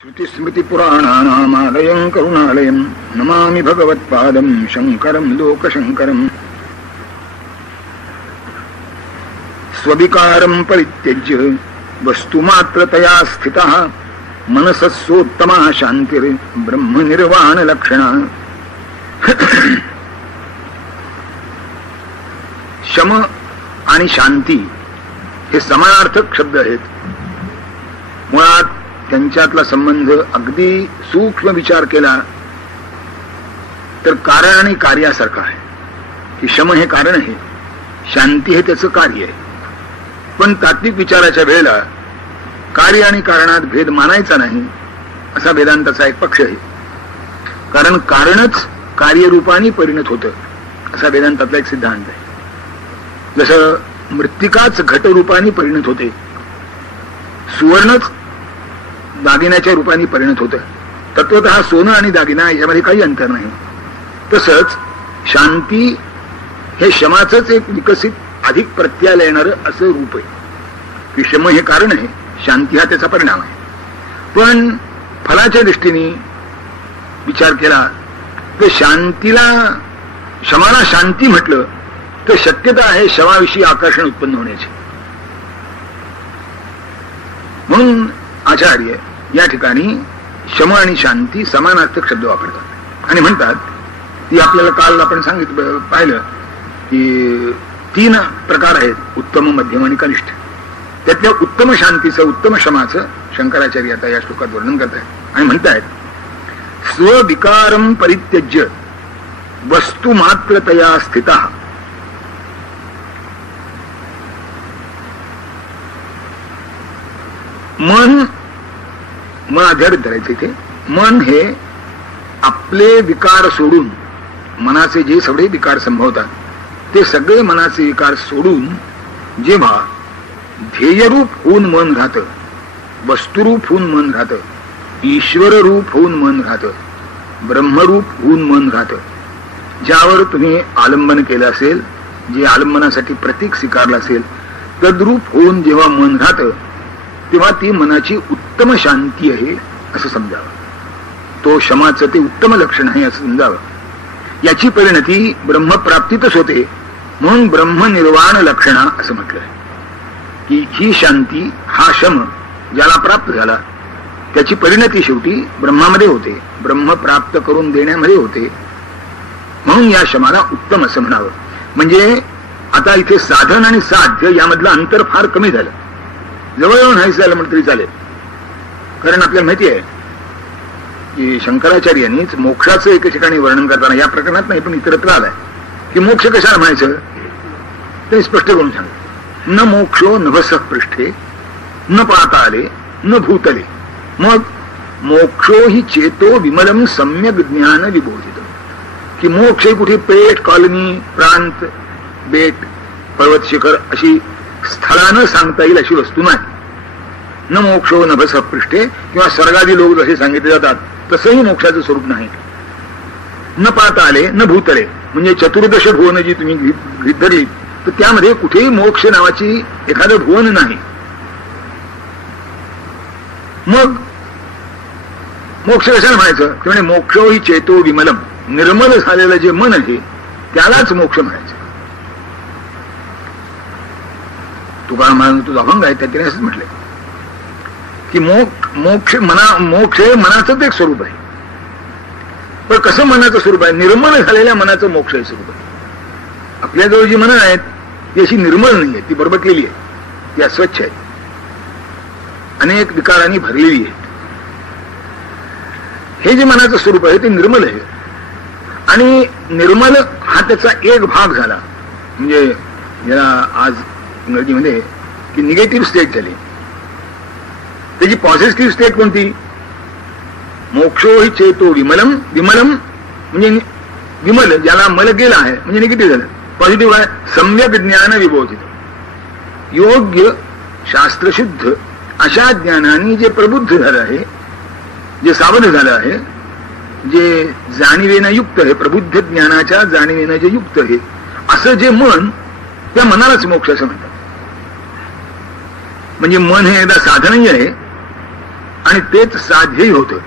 श्रुतिस्मृतिपुराणानामालयं करुणालयं नमामि भगवत्पादं शङ्करं लोकशङ्करम्। स्वविकारं परित्यज्य वस्तुमात्रतया स्थितः मनसस्सोत्तमा शान्तिर्ब्रह्मनिर्वाणलक्षणा। शम आणि शांती हे समानार्थक शब्द आहेत. मुळात त्यांच्यातला संबंध अगदी सूक्ष्म विचार केला तर कारण आणि कार्यासारखा आहे की शम हे कारण आहे, शांती हे त्याचं कार्य आहे. पण तात्विक विचाराच्या वेळेला कार्य आणि कारणात भेद मानायचा नाही असा वेदांताचा एक पक्ष आहे. कारण कारणच कार्यरूपाने परिणत होतं असा वेदांतातला एक सिद्धांत आहे. जसं मृत्तिकाच घटरूपाने परिणत होते, सुवर्णच दागिन्याच्या रूपाने परिणत होतं. तत्वतः सोनं आणि दागिना यामध्ये काही अंतर नाही. तसंच शांती हे शमाचंच एक विकसित अधिक प्रत्याला येणारं असं रूप आहे की शम हे कारण आहे, शांती हा त्याचा परिणाम आहे. पण फलाच्या दृष्टीने विचार केला तर शमाला शांती म्हटलं तर शक्यता आहे शमाविषयी आकर्षण उत्पन्न होण्याची. म्हणून आचार्य या ठिकाणी शम आणि शांती समानार्थक शब्द वापरतात आणि म्हणतात की आपल्याला काल आपण सांगितलं पाहिलं की 3 प्रकार आहेत, उत्तम, मध्यम आणि कनिष्ठ. त्यातल्या उत्तम शांतीचं, उत्तम शमाचं शंकराचार्य आता या श्लोकात वर्णन करतायत आणि म्हणतायत स्वविकारं परित्यज्य वस्तुमात्रतया स्थितः. मन आधारित धरायचं इथे. मन हे आपले विकार सोडून, मनाचे जे सगळे विकार संभवतात ते सगळे मनाचे विकार सोडून जेव्हा ध्येयरूप होऊन मन राहतं, वस्तुरूप होऊन मन राहतं, ईश्वररूप होऊन मन राहतं, ब्रह्मरूप होऊन मन राहतं, ज्यावर तुम्ही आलंबन केलं असेल, जे आलंबनासाठी प्रतीक स्वीकारलं असेल, तद्रूप होऊन जेव्हा मन राहतं तेव्हा ती मनाची उत्तम शांती आहे असं समजावं. तो शमाचं ते उत्तम लक्षण आहे असं समजावं. याची परिणती ब्रह्मप्राप्तीतच होते म्हणून ब्रह्मनिर्वाण लक्षणा असं म्हटलंय की ही शांती, हा शम ज्याला प्राप्त झाला त्याची परिणती शेवटी ब्रह्मामध्ये होते, ब्रह्म प्राप्त करून देण्यामध्ये होते. म्हणून या शमाला उत्तम असं म्हणावं. म्हणजे आता इथे साधन आणि साध्य यामधलं अंतर फार कमी झालं. जवळजवळ नाहीच झालं म्हटलं तरी चालेल. कारण आपल्याला माहिती आहे की शंकराचार्यांनीच मोक्षाचं एका ठिकाणी वर्णन करताना, या प्रकरणात नाही पण इतरत्र आलाय, की मोक्ष कशाला म्हणायचं ते स्पष्ट करून सांग. न मोक्षो नभसः पृष्ठे न पाताले न भूतले. मग मोक्षो ही चेतो विमलम सम्यक ज्ञान विबोधित. की मोक्ष कुठे पेठ, कॉलनी, प्रांत, बेट, पर्वत शिखर अशी स्थळानं सांगता येईल अशी वस्तू नाही. न मोक्षो नभसः पृष्ठे किंवा स्वर्गादी लोक जसे सांगितले जातात तसंही मोक्षाचं स्वरूप नाही. न पाताले न भूतले म्हणजे चतुर्दश भुवन जी तुम्ही गृहीत धरली तर त्यामध्ये कुठेही मोक्ष नावाची एखादं भुवन नाही. मग मोक्ष कशाला म्हणायचं म्हणजे मोक्षो ही चेतो विमलम, निर्मल झालेलं जे मन आहे त्यालाच मोक्ष म्हणायचं. तुकाराम महाराज तुझा अभंग आहे त्याने असंच म्हटलंय की मोक्ष हे मनाचंच एक स्वरूप आहे. पण कसं मनाचं स्वरूप आहे? निर्मल झालेल्या मनाचं मोक्ष हे स्वरूप आहे. आपल्याजवळ जी मनं आहेत ती अशी निर्मल नाही आहे, ती बरबटलेली आहे, ती अस्वच्छ आहे, अनेक विकारांनी भरलेली आहे. हे जे मनाचं स्वरूप आहे ते निर्मल आहे. आणि निर्मल हा त्याचा एक भाग झाला. म्हणजे ज्याला आज इंग्रजीमध्ये की निगेटिव्ह स्टेट झाली, त्याची पॉझिटिव्ह स्टेट कोणती? मोक्षो ही चेतो विमलम. विमलम म्हणजे विमल, ज्याला मल गेला आहे म्हणजे निगेटिव्ह झालं. पॉझिटिव्ह आहे सम्यक ज्ञान विबोधित, योग्य शास्त्रशुद्ध अशा ज्ञानाने जे प्रबुद्ध झालं आहे, जे सावध झालं आहे, जे जाणीवेनं युक्त आहे, प्रबुद्ध ज्ञानाच्या जाणीवेनं जे युक्त आहे असं जे मन, त्या मनालाच मोक्ष असं म्हणतात. म्हणजे मन हे एकदा साधनही आहे आणि तेच साध्यही होतं.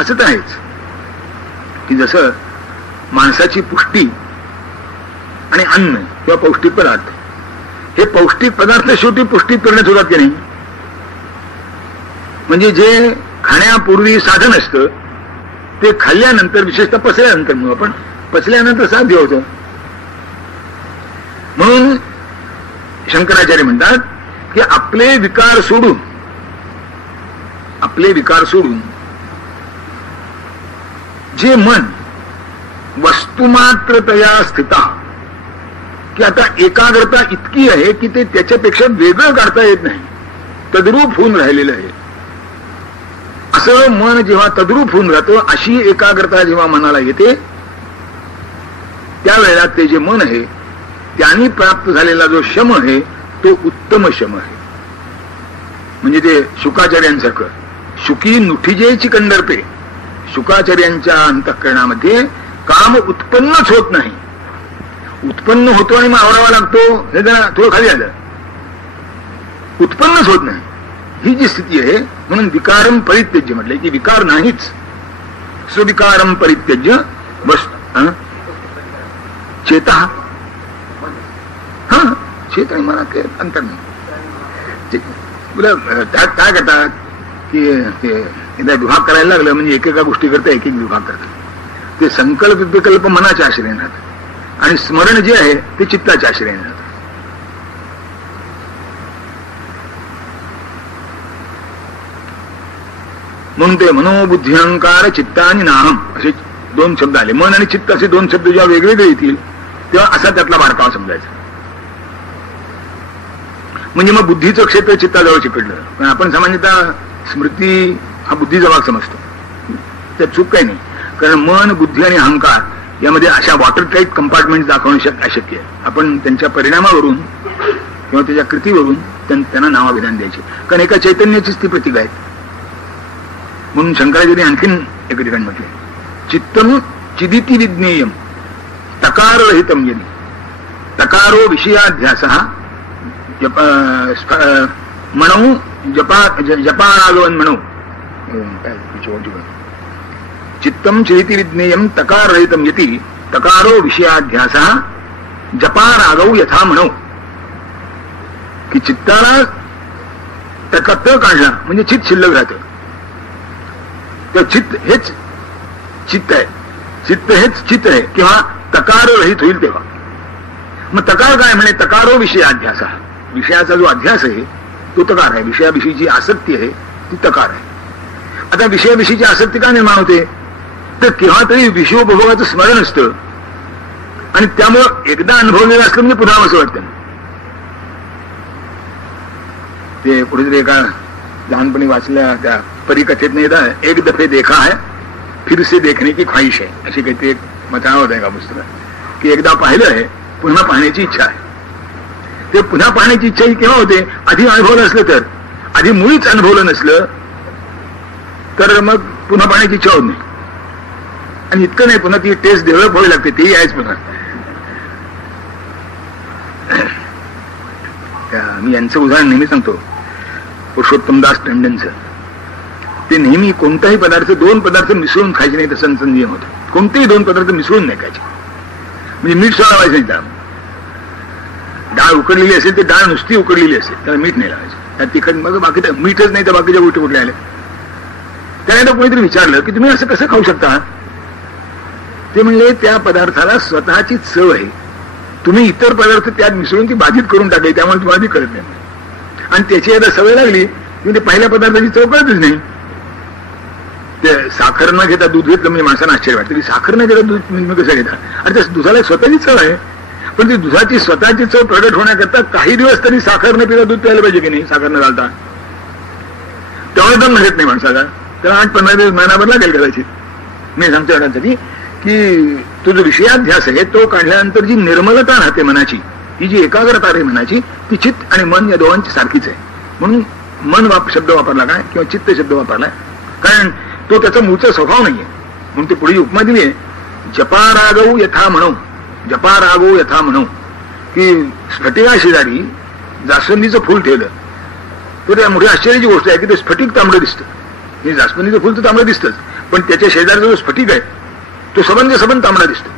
असं तर आहेच की जसं माणसाची पुष्टी आणि अन्न किंवा पौष्टिक पदार्थ, हे पौष्टिक पदार्थ शेवटी पुष्टी करण्यात होतात की नाही. म्हणजे जे खाण्यापूर्वी साधन असतं ते खाल्ल्यानंतर, विशेषतः पचल्यानंतर, मग आपण पचल्यानंतर साध्य होतं. म्हणून शंकराचार्य म्हणतात की आपले विकार सोडून जे मन वस्तुमात्रतया स्थिता, की आता एकाग्रता इतकी आहे की ते त्याच्यापेक्षा वेगळं काढता येत नाही, तद्रूप होऊन राहिलेलं आहे. असं मन जेव्हा तद्रूप होऊन राहतं, अशी एकाग्रता जेव्हा मनाला येते, त्यावेळेला ते जे मन आहे त्यांनी प्राप्त झालेला जो शम आहे तो उत्तम शम आहे. म्हणजे ते शुकाचार्यांसारखं, शुकी नुठिजेची कंदर्पे, शुकाचार्यांच्या अंतःकरणामध्ये काम उत्पन्नच होत नाही. उत्पन्न होतो आणि मग आवरावा लागतो, हे जरा थोडं खाली आलं, उत्पन्नच होत नाही. ही जी स्थिती आहे, म्हणून विकारम परित्यज्य म्हटलंय की विकार नाहीच. स्विकारम परित्यज्य चेता, हा चेत आणि मनात अंतर नाही. काय करतात की एकदा विभाग करायला लागलं म्हणजे एकेका गोष्टी करता एक एक विभाग करतात. ते संकल्प विकल्प मनाच्या आश्रयाने राहतात आणि स्मरण जे आहे ते चित्ताच्या आश्रयाने राहतात. म्हणून ते मनोबुद्धी अहंकार चित्त आणि नाहम असे दोन शब्द आले. मन आणि चित्त असे दोन शब्द जेव्हा वेगवेगळे येतील तेव्हा असा त्यातला बारकावा समजायचा. म्हणजे मग बुद्धीचं क्षेत्र चित्ताजवळ चिकडलं. पण आपण सामान्यतः स्मृती हा बुद्धीचा भाग समजतो, त्यात चूक काही नाही. कारण मन, बुद्धी आणि अहंकार यामध्ये अशा वॉटर टाईट कंपार्टमेंट दाखवणं अशक्य आहे. आपण त्यांच्या परिणामावरून किंवा त्याच्या कृतीवरून त्यांना नावाविधान द्यायचे, कारण एका चैतन्याचीच ती प्रतीक आहे. म्हणून शंकराचार्यांनी आणखीन एका ठिकाणी म्हटले, चित्तम चिदिती विज्ञेयम तकाररहितम यदि तकारो विषयाध्यास म्हणू जपारागवन म्हणू चित्तम चिदिती विज्ञेयम तकाररहितम यति तकारो विषयाध्यास जपारागव यथा म्हणू. की चित्ताला त्याचा त काढला म्हणजे चित्त शिल्लक राहतं. तर चित्त हेच चित्त आहे, चित्त हेच चित्त आहे किंवा तकार रहित होईल तेव्हा. मग तकार काय म्हणे, तकारो विषयाध्यास, विषयाचा जो अध्यास आहे तो तकार आहे. विषयाविषयीची आसक्ती आहे ती तकार आहे. आता विषयाविषयीची आसक्ती का निर्माण होते, तर केव्हा तरी विषयोपभोगाचं स्मरण असतं आणि त्यामुळं एकदा अनुभवलेलं असलं म्हणजे पुन्हा असं वाटतं. ते कुठेतरी एका लहानपणी वाचल्या त्या परिकथेत नाही येत, एक दफे देखा है फिर से देखने की ख्वाहिश है, अशी काहीतरी एक मथाळा होता एका पुस्तकात, की एकदा पाहिलं आहे पुन्हा पाहण्याची इच्छा आहे. ते पुन्हा पाहण्याची इच्छा ही केव्हा होते, आधी अनुभवलं असलं तर. आधी मुळीच अनुभवलं नसलं तर मग पुन्हा पाहण्याची इच्छा होत नाही. आणि इतकं नाही, पुन्हा ती टेस्ट डेव्हलप व्हावी लागते, तेही आहेच पुन्हा. मी यांचं उदाहरण नेहमी सांगतो, पुरुषोत्तमदास टंडनचं. ते नेहमी कोणताही पदार्थ, दोन पदार्थ मिसळून खायचे नाही, तसं नियम होतं. कोणतेही दोन पदार्थ मिसळून नाही खायचे. म्हणजे मीठ सोडा लावायचं नाही त्याला. डाळ उकडलेली असेल तर डाळ नुसती उकडलेली असेल त्याला मीठ नाही लावायचं. त्यात तिखट मग बाकी मीठच नाही तर बाकीच्या गोष्टी कुठल्या आल्या. त्यानंतर कोणीतरी विचारलं की तुम्ही असं कसं खाऊ शकता. ते म्हणले त्या पदार्थाला स्वतःची चव आहे, तुम्ही इतर पदार्थ त्यात मिसळून ती बाधित करून टाकली, त्यामुळे तुम्हाला ती कळत नाही. आणि त्याची आता सवय लागली की ते पहिल्या पदार्थाची चव कळतच नाही. ते साखर न घेता दूध घेतलं म्हणजे माणसांना आश्चर्य वाटतं की साखर न घेता दूध तुम्ही कसं घेता. आणि त्या दुधाला स्वतःची चव आहे, पण ती दुधाची स्वतःची चव प्रगट होण्याकरता काही दिवस तरी साखर न पिता दूध प्यायला पाहिजे की नाही. साखर न घालता तेवढं दम घेत नाही माणसाला, त्याला 8-15 दिवस महिनाभर लागेल कदाचित. मी सांगतो एवढ्यासाठी की तो जो विषयाध्यास आहे तो काढल्यानंतर जी निर्मलता राहते मनाची, ही जी एकाग्रता आहे मनाची, ती चित्त आणि मन या दोघांची सारखीच आहे. म्हणून मन शब्द वापरला काय किंवा चित्त शब्द वापरलाय, कारण तो त्याचा मूळचा स्वभाव नाहीये. म्हणून ती पुढे उपमा दिली आहे, जपारागव यथा म्हणू. जपारागव यथा म्हणू की स्फटिका शेजारी जास्वंदीचं फुल ठेवलं तो त्या मोठी आश्चर्याची गोष्ट आहे की ते स्फटिक तांबडं दिसतं. हे जास्वंदीचं फुल तर तांबडं दिसतंच, पण त्याच्या शेजारचा जो स्फटिक आहे तो सबंध सबंध तांबडा दिसतो.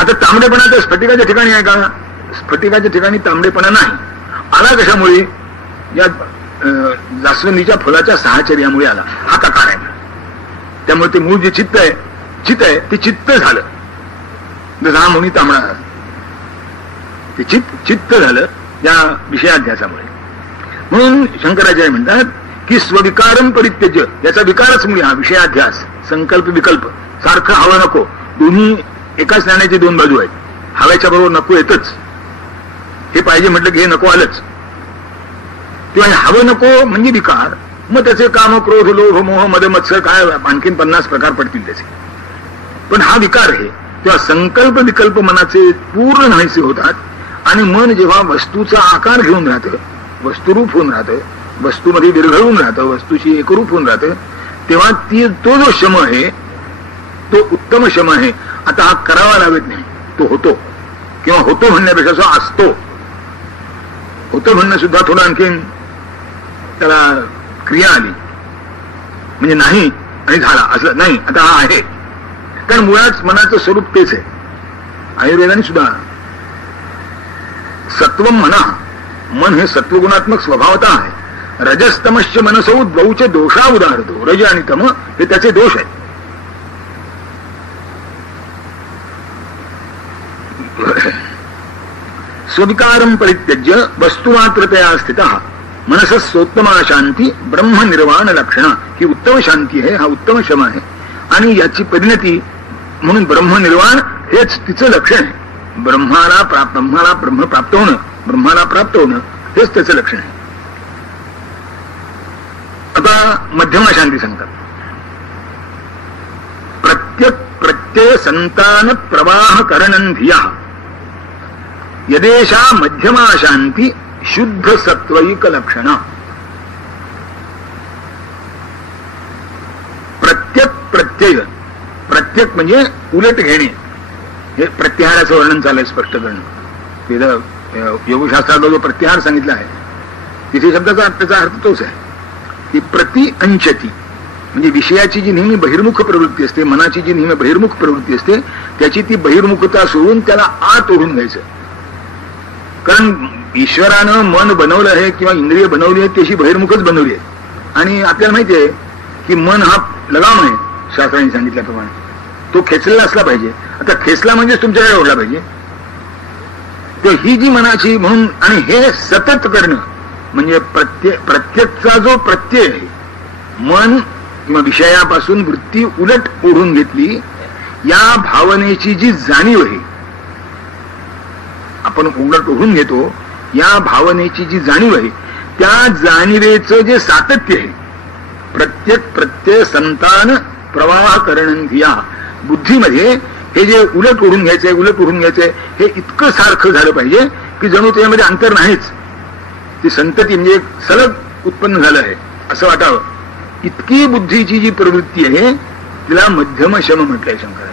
आता तांबडेपणा त्या स्फटिकाच्या ठिकाणी आहे का? स्फटिकाच्या ठिकाणी तांबडेपणा नाही. आला कशामुळे? या जास्वंदीच्या फुलाच्या साहचर्यामुळे आला. हा प्रकार आहे. त्यामुळे ते मूळ जे चित्त आहे ते चित्त झालं. जसं हा मुनी तांबडा झाला, ते चित्त झालं या विषयाध्यासामुळे. म्हणून शंकराचार्य म्हणतात की स्वविकारम परित्यज्य, याचा विकारच मुळे हा विषयाध्यास. संकल्प विकल्प सारखं हवं नको, दोन्ही एकाच नाण्याची दोन बाजू आहेत. हव्याच्या बरोबर नको येतच. हे पाहिजे म्हटलं की हे नको आलंच. तेव्हा हवं नको म्हणजे विकार. मग त्याचे काम, क्रोध, लोभ, मोह, मद, मत्सर काय आणखीन 50 प्रकार पडतील त्याचे. पण हा विकार आहे. तेव्हा संकल्प विकल्प मनाचे पूर्ण नाहीसे होतात आणि मन जेव्हा वस्तूचा आकार घेऊन राहतं, वस्तुरूप होऊन राहतं, वस्तूमध्ये विरघळून राहतं, वस्तूशी एकरूप होऊन राहतं, तेव्हा तो जो शम आहे तो उत्तम शम आहे. आता हा करावा लागत नाही, तो होतो. किंवा होतो म्हणण्यापेक्षा तो असतो. होतं म्हणणं सुद्धा थोडं आणखीन त्याला क्रिया आली, म्हणजे नाही आणि झाला असं नाही. आता हा आहे, कारण मुळात मनाचं स्वरूप तेच आहे. आयुर्वेदाने सुद्धा सत्वम म्हणा, मन हे सत्वगुणात्मक स्वभावता आहे. रजस्तमश्च मनसौ द्वौच दोषा उदाहरतो. रज आणि तम हे त्याचे दोष आहेत. स्वविकारम परित्यज्य वस्तुमात्रतया स्थितः मनसस्सोत्तमा शांती ब्रह्मनिर्वाण लक्षण. ही उत्तम शांती आहे, हा उत्तम शम आहे. आणि याची परिणती म्हणून ब्रह्मनिर्वाण हेच तिचं लक्षण आहे. ब्रह्म प्राप्त होणं, ब्रह्माला प्राप्त होणं हेच त्याचं लक्षण आहे. आता मध्यमा शांती सांगतात. प्रत्यय संतान प्रवाह करणं धिया यदेशा मध्यमा शांती शुद्ध सत्वैक लक्षण. प्रत्येक म्हणजे उलट घेणे. हे प्रत्याहाराचं वर्णन चाललंय स्पष्ट करणं. योगशास्त्राला जो प्रत्याहार सांगितला आहे तिथे शब्दाचा त्याचा अर्थ तोच आहे की प्रति अंशती, म्हणजे विषयाची जी नेहमी बहिर्मुख प्रवृत्ती असते, मनाची जी नेहमी बहिर्मुख प्रवृत्ती असते, त्याची ती बहिर्मुखता सोडून त्याला आत ओढून घ्यायचं. कारण ईश्वरानं मन बनवलं आहे किंवा इंद्रिय बनवली आहे त्याशी बहिर्मुखच बनवली आहे. आणि आपल्याला माहिती आहे की मन हा लगाम आहे, शास्त्राने सांगितल्याप्रमाणे. तो खेचलेला असला पाहिजे. आता खेचला म्हणजेच तुमच्याकडे ओढला पाहिजे. तर ही जी मनाची म्हणून, आणि हे सतत करणं म्हणजे प्रत्येकचा जो प्रत्यय आहे, मन किंवा विषयापासून वृत्ती उलट ओढून घेतली, या भावनेची जी जाणीव आहे, आपण उलट ओढून घेतो, या भावनेची जी जाणीव आहे त्या जाणीवेचं जे सातत्य आहे, प्रत्यय संतान प्रवाह करणं धिया, बुद्धीमध्ये हे जे उलट ओढून घ्यायचंय हे इतकं सारखं झालं पाहिजे की जणू त्यामध्ये अंतर नाहीच. ती संतती म्हणजे एक सलग उत्पन्न झालं आहे असं वाटावं. इतकी बुद्धीची जी प्रवृत्ती आहे तिला मध्यम शम म्हटलंय शंकराचार्य,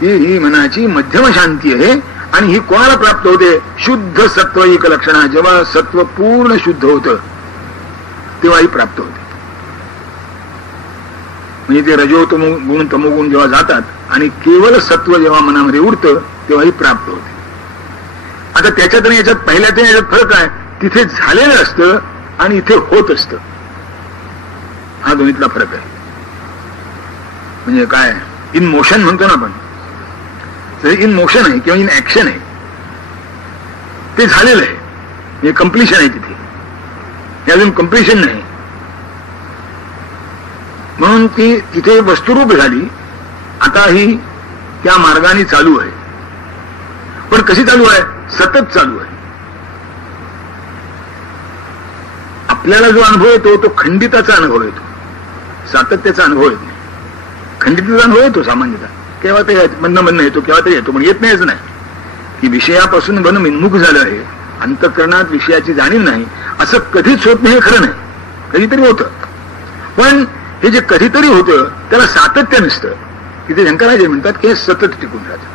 की ही मनाची मध्यम शांती आहे. आणि ही कोणाला प्राप्त होते? शुद्ध सत्वैक लक्षणा. जेव्हा सत्व पूर्ण शुद्ध होतं तेव्हा ही प्राप्त होते. म्हणजे ते रजोतमो गुण तमोगुण जेव्हा जातात आणि केवळ सत्व जेव्हा मनामध्ये उरतं तेव्हा ही प्राप्त होते. आता त्याच्यात आणि याच्यात पहिल्यात याच्यात फरक आहे. तिथे झालेलं असतं आणि इथे होत असतं, हा दोन्हीतला फरक आहे. म्हणजे काय, इन मोशन म्हणतो ना आपण, तर इन मोशन आहे किंवा इन ऍक्शन आहे, ते झालेलं आहे, म्हणजे कम्प्लिशन आहे. तिथे हे अजून कम्प्लिशन नाही. म्हणून ती तिथे वस्तुरूप झाली. आता ही त्या मार्गाने चालू आहे. पण कशी चालू आहे? सतत चालू आहे. आपल्याला जो अनुभव येतो तो खंडिताचा अनुभव येतो, सातत्याचा अनुभव येत नाही. खंडिताचा अनुभव येतो सामान्यतः, केव्हा ते मधनं येतो, केव्हा तरी येतो, पण येत नाहीच नाही. की विषयापासून मन विन्मुख झालं आहे, अंतःकरणात विषयाची जाणीव नाही, असं कधीच होत नाही. हे खरं नाही, कधीतरी होतं. पण हे जे कधीतरी होतं त्याला सातत्य नसतं. तिथे शंकराचार्य म्हणतात की हे सतत टिकून राहतं.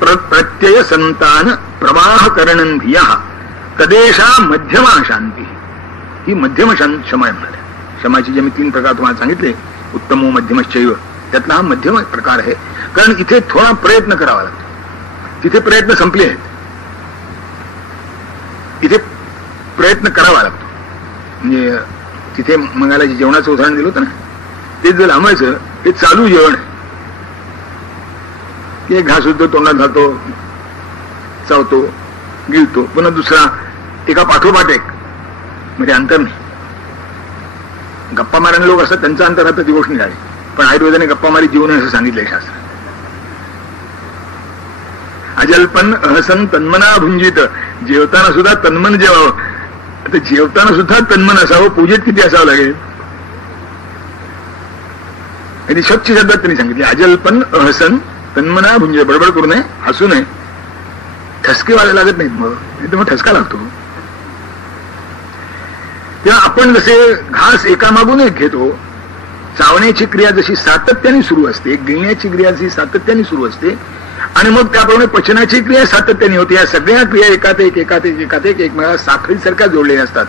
प्रत्यय संतान प्रवाह करणं धिया तदेशा मध्यमा शांती. ही मध्यम शमा आहे. शमाची जे मी 3 प्रकार तुम्हाला सांगितले, उत्तमो मध्यमश्चैव, त्यातला हा मध्यम प्रकार आहे. कारण इथे थोडा प्रयत्न करावा लागतो. तिथे प्रयत्न संपले आहेत, इथे प्रयत्न करावा लागतो. म्हणजे तिथे मंगाला जे जेवणाचं उदाहरण दिलं होतं ना, ते जर लांबायचं, हे चालू जेवण आहे. एक घास होतो, तोंडात घालतो, चावतो, गिळतो, पुन्हा दुसरा, एका पाठोपाठ एक, म्हणजे अंतर नाही. गप्पा मारणारे लोक असतात, त्यांचं अंतर राहतं, ती गोष्ट नाही झाली. पण आयुर्वेदाने गप्पा मारी जीवन असं सांगितलंय शास्त्र. अजल्पन अहसन तन्मना भुंजित, जेवताना सुद्धा तन्मन जेवावं. आता जेवताना सुद्धा तन्मन असावं, पूजेत किती असावं लागेल. आणि स्वच्छ शब्दात त्यांनी सांगितले, अजल्पन अहसन तन्मना भुंजित, बडबड करू नये, हसू नये, ठसके वाजायला लागत नाहीत, मग ठसका लागतो. तेव्हा आपण जसे घास एकामागून एक घेतो, चावण्याची क्रिया जशी सातत्याने सुरू असते, गिळण्याची क्रिया जशी सातत्याने सुरू असते, आणि मग त्याप्रमाणे पचनाची क्रिया सातत्याने होते. या सगळ्या क्रिया एकात एक एकमेकाला साखळीसारख्या जोडलेल्या असतात.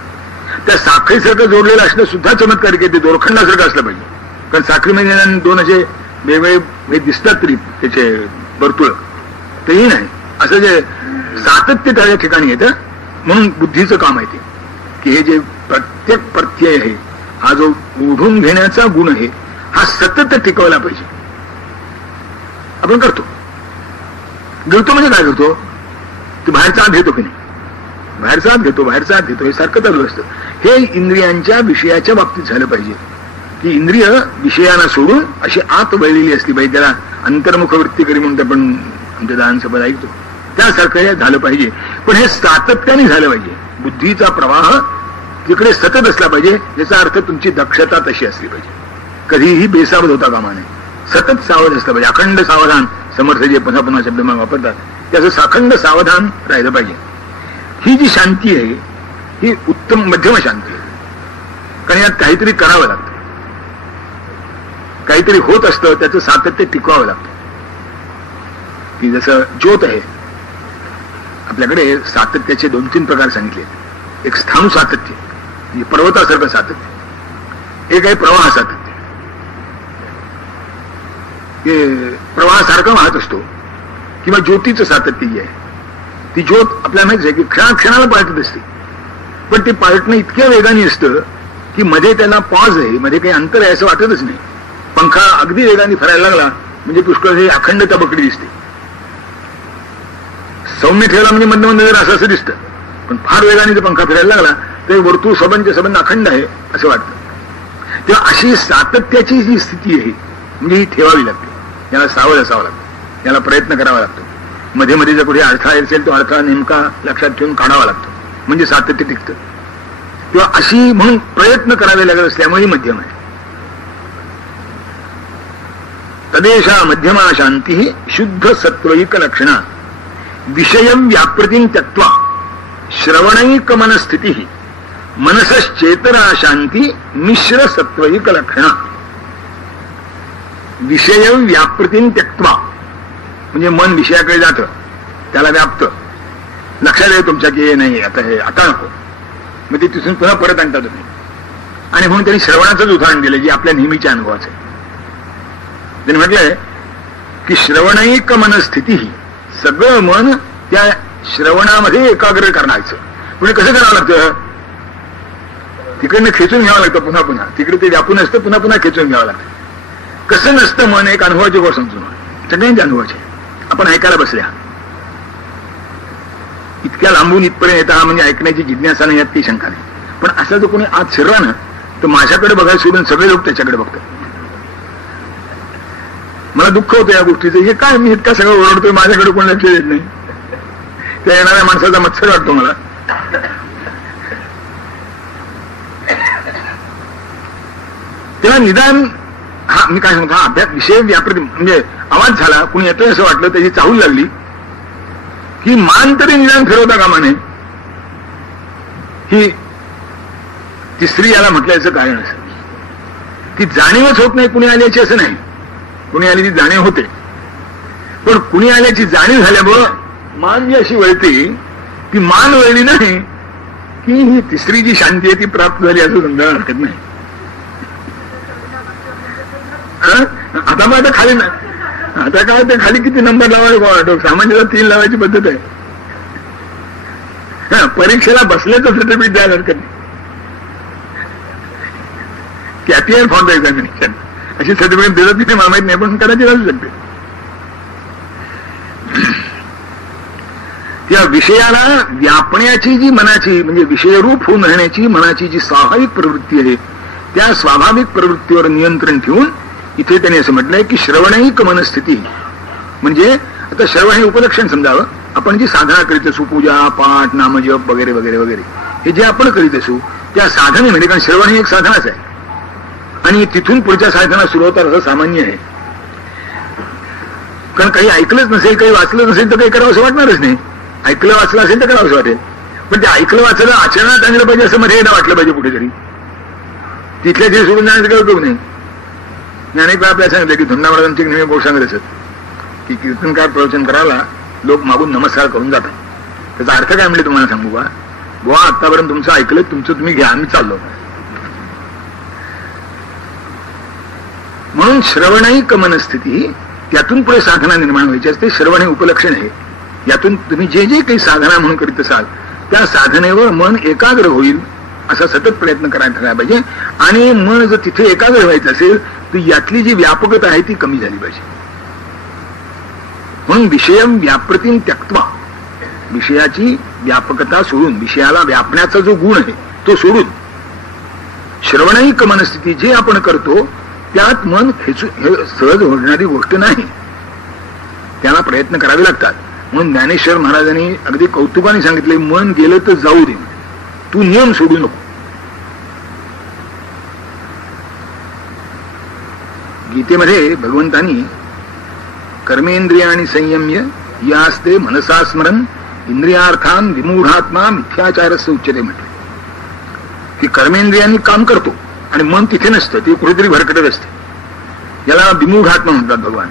त्या साखळीसारखं जोडलेलं असणं सुद्धा चमत्कारिक आहे. ते दोरखंडासारखं असलं पाहिजे. कारण साखळीमध्ये 2 असे वेगवेगळे दिसतात तरी त्याचे वर्तुळ, तेही नाही. असं जे सातत्य त्या ठिकाणी येतं, म्हणून बुद्धीचं काम आहे ते, की हे जे प्रत्येक प्रत्यय आहे, हा जो ओढून घेण्याचा गुण आहे, हा सतत टिकवला पाहिजे. आपण करतो, गिळतो म्हणजे काय करतो, की बाहेरचा आत घेतो की नाही, बाहेरचा आत घेतो, हे सारखं चालू असतं. हे इंद्रियांच्या विषयाच्या बाबतीत झालं पाहिजे, की इंद्रिय विषयाला सोडून अशी आत वळलेली असली पाहिजे. त्याला अंतर्मुख वृत्ती करी म्हणून आपण आमच्या दानसभेत ऐकतो, त्यासारखं हे झालं पाहिजे. पण हे सातत्याने झालं पाहिजे. बुद्धीचा प्रवाह तिकडे सतत असला पाहिजे. याचा अर्थ तुमची दक्षता तशी असली पाहिजे, कधीही बेसावध होता कामा नये, सतत सावध असलं पाहिजे. अखंड सावधान, समर्थ जे पुन्हा पुन्हा शब्द वापरतात, त्याचं साखंड सावधान राहिलं पाहिजे. ही जी शांती आहे, ही उत्तम मध्यम शांती आहे. कारण यात काहीतरी करावं लागतं, काहीतरी होत असतं, त्याचं सातत्य टिकवावं लागतं. की जसं ज्योत आहे, आपल्याकडे सातत्याचे 2-3 प्रकार सांगितले. एक स्थाणू सातत्य, म्हणजे पर्वतासारखं सातत्य. एक आहे प्रवाह सातत्य, प्रवाहासारखा वाहत असतो. किंवा ज्योतीचं सातत्य जे आहे, ती ज्योत आपल्याला माहिती आहे की क्षणाला पालटत असते. पण ते पालटणं इतक्या वेगाने असतं की मध्ये त्याला पॉज आहे, मध्ये काही अंतर आहे असं वाटतच नाही. पंखा अगदी वेगाने फिरायला लागला म्हणजे पुष्कळ हे अखंडता बकडी दिसते. सौम्य ठेवला म्हणजे मधनं जर असं दिसतं, पण फार वेगाने जर पंखा फिरायला लागला तर वर्तुळ सबंध अखंड आहे असं वाटतं. तेव्हा अशी सातत्याची जी स्थिती आहे, म्हणजे ही ठेवावी लागते. याला सावध असावं लागतं, याला प्रयत्न करावा लागतो. मध्ये मध्ये जर कुठे अडथळा असेल तो अडथळा नेमका लक्षात ठेवून काढावा लागतो, म्हणजे सातत्य टिकतं. किंवा अशी म्हणून प्रयत्न करावे लागत असल्यामुळे मध्यम आहे. तदेशा मध्यमा शांती शुद्ध सत्वैक लक्षणा विषयं व्यापृतीं त्यक्त्वा श्रवणैक मनस्थिती मनसश्चेतना शांती मिश्र सत्वैक लक्षणा. विषय व्यापृतीं त्यक्त्वा म्हणजे मन विषयाकडे जातं, त्याला व्यापतं, लक्षात येईल तुमच्या की हे नाही, आता नको, मग ते तिथून पुन्हा परत आणता तुम्ही. आणि म्हणून त्यांनी श्रवणाचंच उदाहरण दिलं, जे आपल्या नेहमीच्या अनुभवाचं आहे. त्यांनी म्हटलंय की श्रवणैक मनस्थिती, सगळं मन त्या श्रवणामध्ये एकाग्र करण्याचं. म्हणजे कसं करावं लागतं, तिकडनं खेचून घ्यावं लागतं, पुन्हा पुन्हा तिकडे ते व्यापून असतं, पुन्हा पुन्हा खेचून घ्यावं लागतं. कसं नसतं मन, एक अनुभवाची गोष्ट समजून, सगळ्यांच्या अनुभवाचे. आपण ऐकायला बसल्या, इतक्या लांबून इथपर्यंत येता म्हणजे ऐकण्याची जिज्ञासा नाही, यात ती शंका नाही. पण असं जर कोणी आत शिरला ना, तर माझ्याकडे बघायला सोडून सगळे लोक त्याच्याकडे बघतात. मला दुःख होतं या गोष्टीचं, हे काय मी इतका सगळं ओरडतोय, माझ्याकडे कोण लक्ष देत नाही. त्या येणाऱ्या माणसाचा मत्सर वाटतो मला. तेव्हा निदान हा मी काय सांगतो, हा अभ्यास विषय व्यापृती म्हणजे आवाज झाला, कुणी येतोय असं वाटलं, त्याची चाहूल लागली की मान तरी निदान फिरवता कामा नये. ही तिसरी याला म्हटल्याचं कारण असं की जाणीवच होत नाही कुणी आल्याची, असं नाही, कुणी आली ती जाणीव होते, पण कुणी आल्याची जाणीव झाल्यामुळं मान जी अशी वळते ती मान वळली नाही की ही तिसरी जी शांती आहे ती प्राप्त झाली असं समजायला हरकत नाही. आता मग आता खाली ना आता काय ते खाली किती नंबर लावायला सामान्यतः 3 लावायची पद्धत आहे. परीक्षेला बसल्याचं सर्टिफिकेट द्यायला हरकत नाही. कॅपियर फॉर द एक्झामिनेशन अशी सर्टिफिकेट देतात की मला माहित नाही, पण कदाचित असू शकते. त्या विषयाला व्यापण्याची जी मनाची म्हणजे विषयरूप होऊन राहण्याची मनाची जी स्वाभाविक प्रवृत्ती आहे त्या स्वाभाविक प्रवृत्तीवर नियंत्रण ठेवून इथे त्यांनी असं म्हटलंय की श्रवणैक मनस्थिती. म्हणजे आता श्रवण हे उपलक्षण समजावं. आपण जी साधना करीत असू पूजा पाठ नामजप वगैरे वगैरे वगैरे हे जे आपण करीत असू त्या साधनेमध्ये, कारण श्रवण ही एक साधनाच आहे आणि तिथून पुढच्या साधना सुरू होतात असं सामान्य आहे. कारण काही ऐकलंच नसेल काही वाचलं नसेल तर काही करावं असं वाटणारच नाही. ऐकलं वाचलं असेल तर करावं असं वाटेल, पण ते ऐकलं वाचलं आचरणात आणलं पाहिजे असं मध्ये एकदा वाटलं पाहिजे कुठेतरी. तिथल्या जे सोडून जाण्याचं काही उपयोग नाही. अनेक वेळा आपल्याला सांगितलं की धुंडा महाराजांची नेहमी गोष्ट सांगत असत की कीर्तनकार प्रवचन करायला लोक मागून नमस्कार करून जातात. त्याचा अर्थ काय म्हणले तुम्हाला सांगू का? बुवा आतापर्यंत तुमचं ऐकलं, तुमचं तुम्ही घ्या, आम्ही चाललो. म्हणून श्रवणैक मनस्थिती त्यातून पुढे साधना निर्माण व्हायची असते. श्रवण हे उपलक्षण आहे. यातून तुम्ही जे जे काही साधना म्हणून करीत असाल त्या साधनेवर मन एकाग्र होईल असा सतत प्रयत्न करायला ठरायला पाहिजे. आणि मन जर तिथे एकाग्र व्हायचं असेल तर यातली जी व्यापकता आहे ती कमी झाली पाहिजे. म्हणून विषयम व्यापृतीम त्यक्त्वा, विषयाची व्यापकता सोडून विषयाला व्यापण्याचा जो गुण आहे तो सोडून श्रवणैक मनस्थिती जे आपण करतो त्यात मन सहज होणारी गोष्ट नाही, त्याला प्रयत्न करावे लागतात. म्हणून ज्ञानेश्वर महाराजांनी अगदी कौतुकाने सांगितले मन गेलं तर जाऊ दे, तू नियम सोडू नको. गीतेमध्ये भगवंतांनी कर्मेंद्रियाणी संयम्य यास्ते मनसा स्मरण इंद्रियार्थान विमूढात्मा मिथ्याचारस्य उच्यते म्हटले की कर्मेंद्रियांनी काम करतो आणि मन तिथे नसतं, ते कुठेतरी भरकटत असते. याला विमूढात्मा म्हणतात भगवान.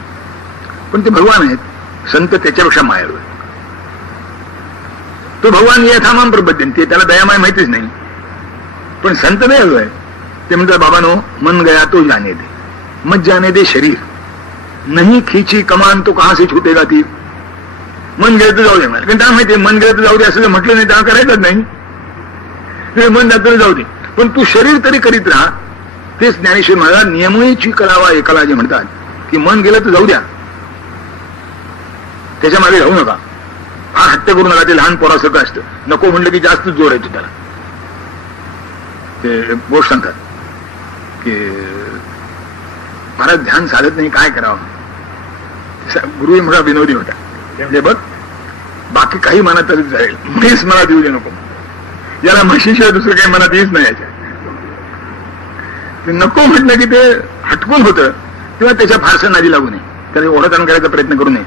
पण ते भगवान आहेत, संत त्याच्यापेक्षा मायाळू आहे. तो भगवान यथामाम प्रबद्धते, त्याला दयामाय माहितीच नाही, पण संत दयाळू आहे. ते म्हणतात बाबानो मन गया तो जाने दे, मत जाने दे शरीर, नहीं खींची कमान तो कहां से छूटेगा तीर. मन गेलं तर जाऊ दे मला, कारण त्याला माहिती मन गेलं तर जाऊ दे असं जर म्हटलं नाही त्याला करायचंच नाही. मन जातं जाऊ दे, पण तू शरीर तरी करीत राहा. तेच ज्ञानेश्वर महाराज नियमची करावा एकाला जे म्हणतात की मन गेलं तर जाऊ द्या, त्याच्या मागे राहू नका, हा हट्ट करू नका. ते लहान पोरासारखं असतं, नको म्हणलं की जास्त जोर येतो त्याला. ते गोष्ट सांगतात की महाराज ध्यान साधत नाही, काय करावं. गुरु मोठा विनोदी होता. म्हणजे बघ बाकी काही मनात तरी जाईल, म्हैस मला देऊ दे नको, याला म्हशीशिवाय दुसरं काही मनात येच नाही. याच्या नको म्हटलं की ते हटकून होतं तेव्हा त्याच्या फारसं नादी लागू नये, त्याला ओढताना करायचा प्रयत्न करू नये.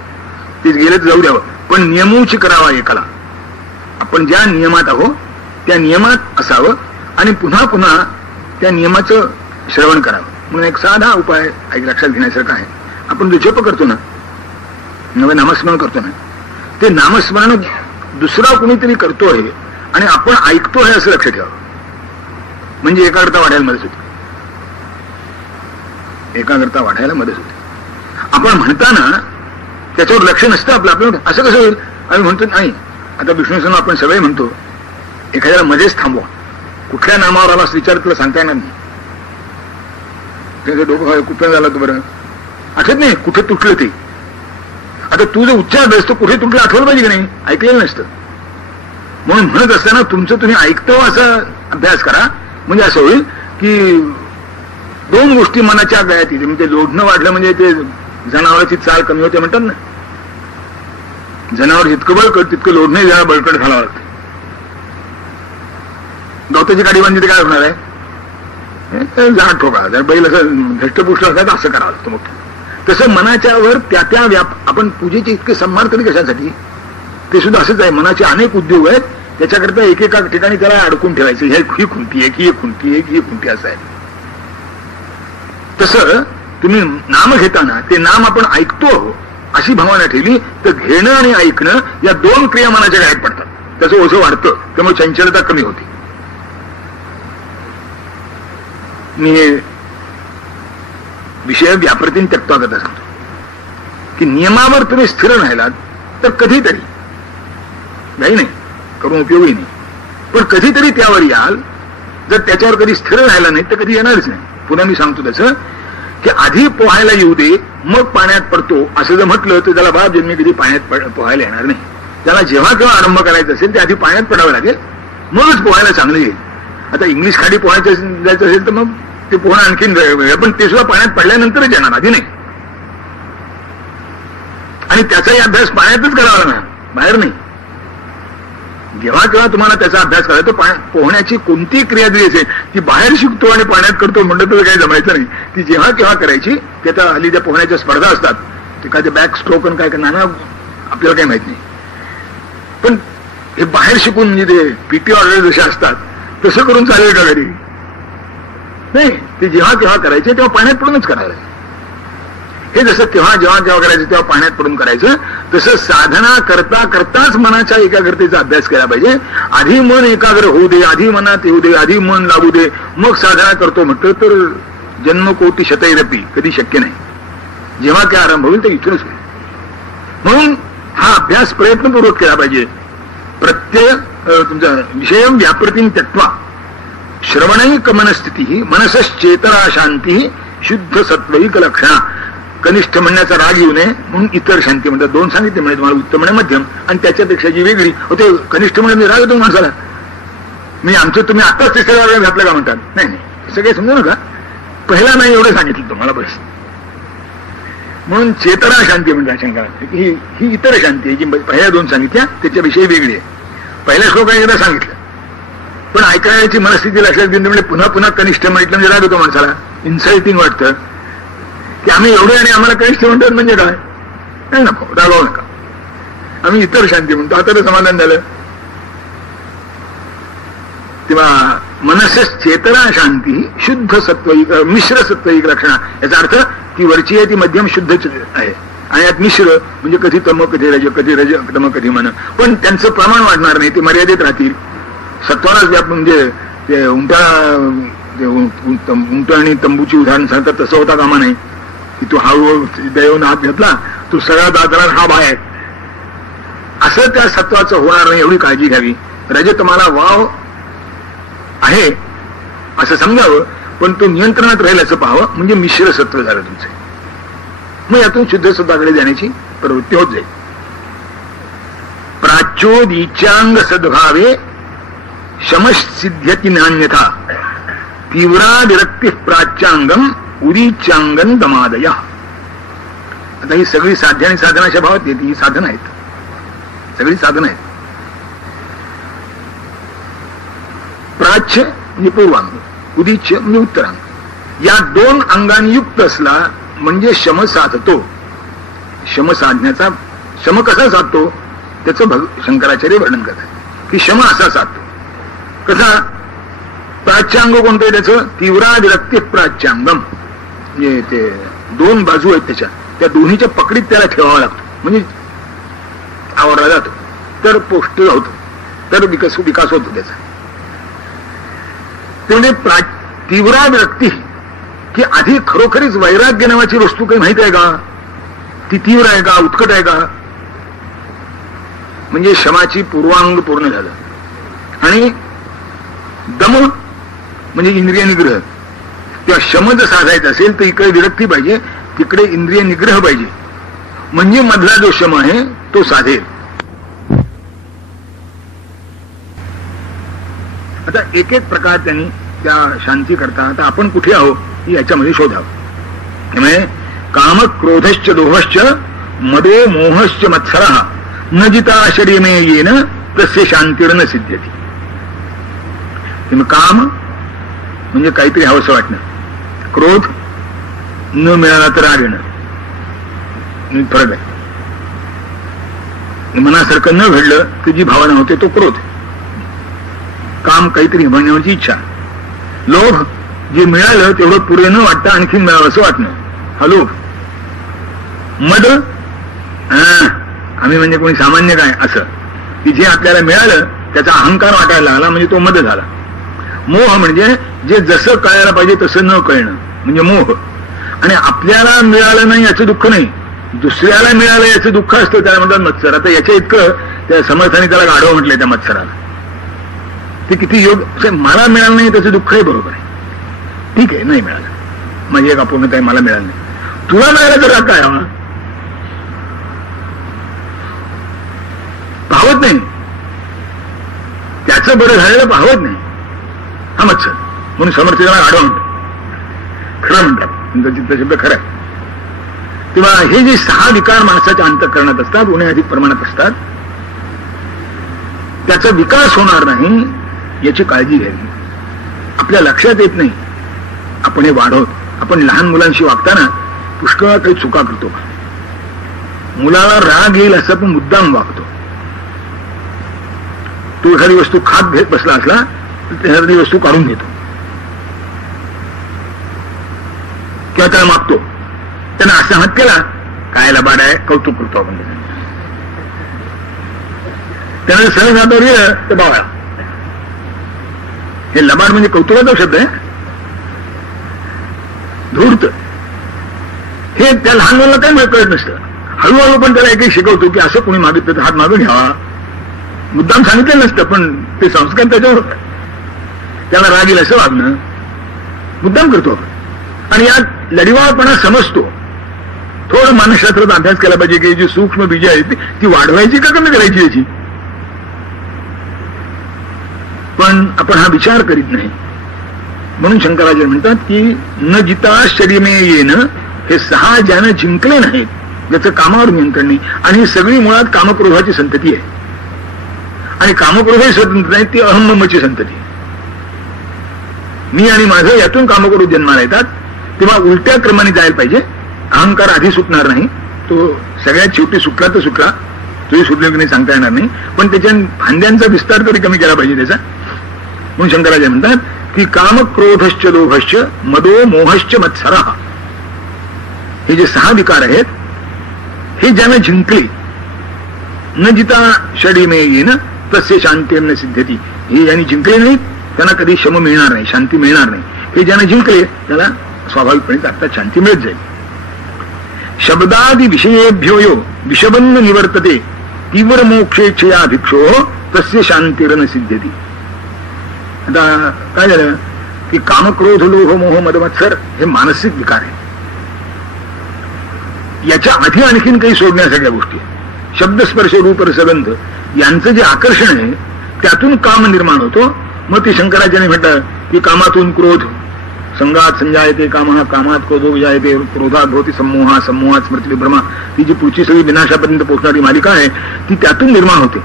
तेच गेलं तर जाऊ द्यावं, पण नियमूची करावा एकाला. आपण ज्या नियमात आहोत त्या नियमात असावं आणि पुन्हा पुन्हा त्या नियमाचं श्रवण करावं. म्हणून एक साधा उपाय लक्षात घेण्यासारखा आहे. आपण जो जप करतो ना, नवे नामस्मरण करतो ना, ते नामस्मरण दुसरा कुणीतरी करतोय आणि आपण ऐकतोय असं लक्ष ठेवावं. म्हणजे एकाग्रता वाढायला मदत होते. एकाग्रता वाढायला मदत होते. आपण म्हणताना त्याच्यावर लक्ष नसतं आपलं. आपलं असं कसं होईल, आम्ही म्हणतो नाही. आता विष्णू आपण सगळे म्हणतो एखाद्याला मध्येच थांबवा, कुठल्या नामावर आला विचार तुला सांगता येणार नाही. त्याचं डोकं कुठं झालं तर बरं आठवत नाही, कुठे तुटलं ते. आता तू जर उच्चार असतो कुठे तुटलं आठवलं पाहिजे की नाही, ऐकलेलं नसतं. म्हणून म्हणत असताना तुमचं तुम्ही ऐकतो असा अभ्यास करा. म्हणजे असं होईल की दोन गोष्टी मनाच्या गळ्यात येते. म्हणजे लोढणं वाढलं म्हणजे ते जनावरांची चाल कमी होते म्हणतात ना. जनावर जितकं बळकट तितकं लोढणं जरा बळकट घालावं लागतं. गवताची गाडी बांधली काय होणार आहे, झाड ठोका. जर बैल असं धष्टपुष्ट असला तर असं करावं लागतं मोठं. तसं मनाच्यावर त्या आपण पूजेचे इतके सन्मान तरी कशासाठी, ते सुद्धा असंच आहे. मनाचे अनेक उद्योग आहेत, त्याच्याकरता एकेका ठिकाणी त्याला अडकून ठेवायचं. ही खुंटी आहे, ही खुंटी आहे, ही खुंटी असं आहे. तसं तुम्ही नाम घेताना ते नाम आपण ऐकतो अशी भावना ठेवली तर घेणं आणि ऐकणं या दोन क्रिया मनाच्या गळ्यात पडतात. त्याचं ओझं वाढतं, त्यामुळे चंचलता कमी होते. मी विषय व्यापृतीन त्यक्त्वा करता सांगतो की नियमावर तुम्ही स्थिर राहिलात तर कधीतरी नाही करून उपयोगी नाही, पण कधीतरी त्यावर याल. जर त्याच्यावर कधी स्थिर राहिला नाही तर कधी येणारच नाही. पुन्हा मी सांगतो तसं की आधी पोहायला येऊ दे मग पाण्यात पडतो असं जर म्हटलं तर त्याला बाप जन्मी कधी पाण्यात पोहायला येणार नाही. त्याला जेव्हा केव्हा आरंभ करायचा असेल ते आधी पाण्यात पडावं लागेल, मगच पोहायला चांगलं येईल. आता इंग्लिश खाडी पोहायचं जायचं असेल तर मग ते पोहणं आणखीन पण ते सुद्धा पाण्यात पडल्यानंतरच येणार, आधी नाही. आणि त्याचाही अभ्यास पाण्यातच करावा लागणार, बाहेर नाही. जेव्हा केव्हा तुम्हाला त्याचा अभ्यास करायचा पोहण्याची कोणती क्रिया जरी असेल ती बाहेर शिकतो आणि पाण्यात करतो म्हणलं तर काही जमायचं नाही. ती जेव्हा केव्हा करायची. त्याच्या हल्ली त्या पोहण्याच्या स्पर्धा असतात, ते काय ते बॅक स्ट्रोक आणि काय नाना आपल्याला काही माहित नाही. पण हे बाहेर शिकून म्हणजे ते पीटी ऑर्डर जसे असतात तसं करून चालेल का घरी? नाही. ते जेव्हा केव्हा करायचे तेव्हा पाण्यात पडूनच करायला. हे जसं जेव्हा करायचं तेव्हा पाण्यात पडून करायचं, तसं साधना करता करताच मनाच्या एकाग्रतेचा अभ्यास केला पाहिजे. आधी मन एकाग्र होऊ दे, आधी मनात येऊ दे, आधी मन लागू दे, मग साधना करतो म्हटलं तर जन्मकोटी शतैरपी कधी शक्य नाही. जेव्हा काय आरंभ होईल तर इथूनच होईल. म्हणून हा अभ्यास प्रयत्नपूर्वक केला पाहिजे. प्रत्यय तुमचा विषय व्यापृतीन त्यक्त्वा श्रवणैक मनस्थिती मनसश्चेतना शांती शुद्ध सत्वैक लक्षणा. कनिष्ठ म्हणण्याचा राग येऊ नये म्हणून इतर शांती म्हणतात. दोन सांगितले म्हणजे तुम्हाला उत्तम आणि मध्यम, आणि त्याच्यापेक्षा जी वेगळी होते कनिष्ठ म्हणजे राग येतो माणसाला. मी आमचं तुम्ही आताच तिसऱ्या वर्गात घातलं का म्हणतात. नाही असं काही समजू नका, पहिला नाही एवढं सांगितलं तुम्हाला बस. म्हणून चेतना शांती म्हणतात शंकरात. ही इतर शांती आहे जी पहिल्या दोन सांगितल्या त्याच्याविषयी वेगळी आहे. पहिल्या श्लोकाने एकदा सांगितलं पण ऐकायची मनस्थिती लक्षात घेऊन म्हणजे पुन्हा पुन्हा कनिष्ठ म्हटलं म्हणजे राग होतो माणसाला, इन्सल्टिंग वाटतं की आम्ही एवढे आणि आम्हाला कनिष्ठ म्हणतात म्हणजे काय. नाही नको, रागावू नका. आम्ही इतर शांती म्हणतो, आता तर समाधान झालं. तेव्हा मनसच चेतना शांती शुद्ध सत्वैक मिश्र सत्वैक लक्षणा. याचा अर्थ ती वरची आहे ती मध्यम शुद्ध आहे आणि यात मिश्र म्हणजे कधी तम कधी रज तम कधी मन. पण त्यांचं प्रमाण वाढणार नाही, ते मर्यादित राहतील. सत्वालाच व्याप म्हणजे ते उंट आणि तंबूची उदाहरण सांगतात तसं होता कामा नाही की तू हळूहळू देऊन हात घेतला तू सगळा दादरा हा बाहेर, असं त्या सत्वाचं होणार नाही एवढी काळजी घ्यावी. रजतमाला वाव आहे असं समजावं, पण तो नियंत्रणात राहील असं पाहावं. म्हणजे मिश्र सत्व झालं तुमचं. मग यातून शुद्ध सत्वाकडे जाण्याची प्रवृत्ती होत जाईल. प्राच्योदीचांग सद्भावे शमसिद्ध्यति नान्यथा तीव्रा विरक्ती प्राच्याङ्गम उदीचांगन दमादया. आता ही सगळी साध्य आणि साधनाच्या भावात येते. ही साधन आहेत, सगळी साधन आहेत. प्राच्य म्हणजे पूर्वांग, उदीच्य म्हणजे उत्तरांग. या दोन अंगांनी युक्त असला म्हणजे शम साधतो. शम साधण्याचा शम कसा साधतो त्याचं शंकराचार्य वर्णन करतात की शम असा साधतो. कसा? प्राच्यांग कोणतं आहे त्याचं? तीव्रा विरक्ती प्राच्यांगम. म्हणजे ते दोन बाजू आहेत त्याच्या, त्या दोन्हीच्या पकडीत त्याला ठेवावा लागतो म्हणजे आवरला जातो, तर पोष्ट होतो, तर विकास होतो त्याचा. ते म्हणजे तीव्रा विरक्ती की आधी खरोखरीच वैराग्य नावाची वस्तू काही माहित आहे का? ती तीव्र आहे का, उत्कट आहे का? म्हणजे शमाची पूर्वांग पूर्ण झालं. आणि दम म्हणजे इंद्रिय निग्रह. किंवा शम जर साधायचं असेल तर इकडे विरक्ती पाहिजे, तिकडे इंद्रिय निग्रह पाहिजे, म्हणजे मधला जो शम आहे तो साधेल. आता एक एक प्रकार त्यांनी त्या शांती करता. आता आपण कुठे आहोत याच्यामध्ये शोधावं. त्यामुळे काम क्रोधश्च दोहश्च मदो मोहश्च मत्सरः न जिता शरीमे येन तस्य शांतीर्न सिद्ध्यति. काम म्हणजे काहीतरी हवंसं वाटणं, क्रोध न मिळाला तर राग येणं, फरक आहे. मनासारखं न घडलं की जी भावना होते तो क्रोध. काम काहीतरी म्हणण्याची इच्छा. लोभ जे मिळालं तेवढं पुरे न वाटतं आणखीन मिळावं असं वाटणं, हा लोभ. मद आम्ही म्हणजे कोणी सामान्य काय असं, की जे आपल्याला मिळालं त्याचा अहंकार वाटायला लागला म्हणजे तो मद झाला. मोह म्हणजे जे जसं कळायला पाहिजे तसं न कळणं म्हणजे मोह. आणि आपल्याला मिळालं नाही याचं दुःख नाही, दुसऱ्याला मिळालं याचं दुःख असतं, त्याला म्हणतात मत्सर. आता याच्या इतकं त्या समर्थाने त्याला गाढव म्हटलंय त्या मत्सराला. ते किती योग्य. मला मिळालं नाही त्याचं दुःखही बरोबर आहे. ठीक आहे, नाही मिळालं, माझी एक अपूर्णता आहे, मला मिळालं नाही. तुला मिळालं तर काय हवा, पाहत नाही, त्याचं बरं झालेलं पाहत नाही, हा मत्सर. म्हणून समर्थ त्याला गाढव म्हणतात, खरं म्हणतात, चित्त शब्द खरं आहे. तेव्हा हे जे 6 विकार माणसाच्या अंतःकरणात असतात, उणे अधिक प्रमाणात असतात, त्याचा विकास होणार नाही याची काळजी घ्यावी. आपल्या लक्षात येत नाही, आपण हे वाढवत. आपण लहान मुलांशी वागताना पुष्कळ काही चुका करतो. मुलाला राग येईल असं आपण मुद्दाम वागतो. तो एखादी वस्तू खात घेत बसला असला तर एखादी वस्तू काढून घेतो किंवा त्याला मागतो. त्यानं असा हात केला, काय लबाड आहे, कौतुक करतो आपण. त्यानं सहज हातावर गेलं तर बावळा. हे लबाड म्हणजे कौतुकाचा शब्द आहे. धूर्त हे त्या लहान मुलाला काय कळत नसतं. हळूहळू पण त्याला एकही शिकवतो की असं कोणी मागितलं तर हात मागून घ्यावा. मुद्दाम सांगितलं नसतं पण ते संस्कार त्याच्यावर होतात. त्याला राग येईल असं वागणं मुद्दाम करतो आपण. आणि यात लढीवाळपणा समजतो. थोडं मानसशास्त्रात अभ्यास केला पाहिजे की जी सूक्ष्म बीज आहेत ती वाढवायची का कमी करायची याची. पण आपण हा विचार करीत नाही. म्हणून शंकराचार्य म्हणतात की न जिता शरीमे येणं, हे 6 ज्यानं जिंकले नाहीत, ज्याचं कामावर नियंत्रण नाही. आणि ही सगळी मुळात कामक्रोधाची संतती आहे. आणि कामक्रोधही स्वतंत्र नाही, ती अहंमची संतती आहे. मी आणि माझं यातून कामक्रोध जन्माला येतात. तेव्हा उलट्या क्रमाने जायला पाहिजे. अहंकार आधी सुटणार नाही, तो सगळ्यात शेवटी सुटला तर सुटला, तोही सुटले की नाही सांगता येणार नाही, पण त्याच्या फांद्यांचा विस्तार तरी कमी केला पाहिजे त्याचा. म्हणून शंकराचार्य म्हणतात की काम क्रोधश्च लोभश्च मदो मोहश्च मत्सरा, हे जे 6 विकार आहेत हे ज्याने जिंकले, न जिता षडीमे येणं तस्य शांतीर्न सिद्धती, हे ज्यांनी जिंकले नाहीत त्यांना कधी शम मिळणार नाही, शांती मिळणार नाही. हे ज्याने जिंकले त्याला स्वाभाविकपणे अर्थात शांती मिळत जाईल. शब्दादि विषयेभ्यो यो विषबन्न निवर्तते तीव्र मोक्षेच्छया भिक्षो तस्य शांतीर्न सिद्धती. आता काय झालं की कामक्रोध लोभ मोह मदमत्सर हे मानसिक विकार आहे. याच्या आधी आणखीन काही सोडण्यासारख्या गोष्टी आहेत. शब्द स्पर्श रूप रसगंध यांचं जे आकर्षण आहे त्यातून काम निर्माण होतो. मग ते शंकराचार्य म्हणतात की कामातून क्रोध, संगात संजायते कामः, कामात क्रोधो विजायते, क्रोधात भवति सम्मोहा, सम्मोहात स्मृती विभ्रमा. ती जी पुढची सगळी विनाशापर्यंत पोहोचणारी मालिका आहे ती त्यातून निर्माण होते.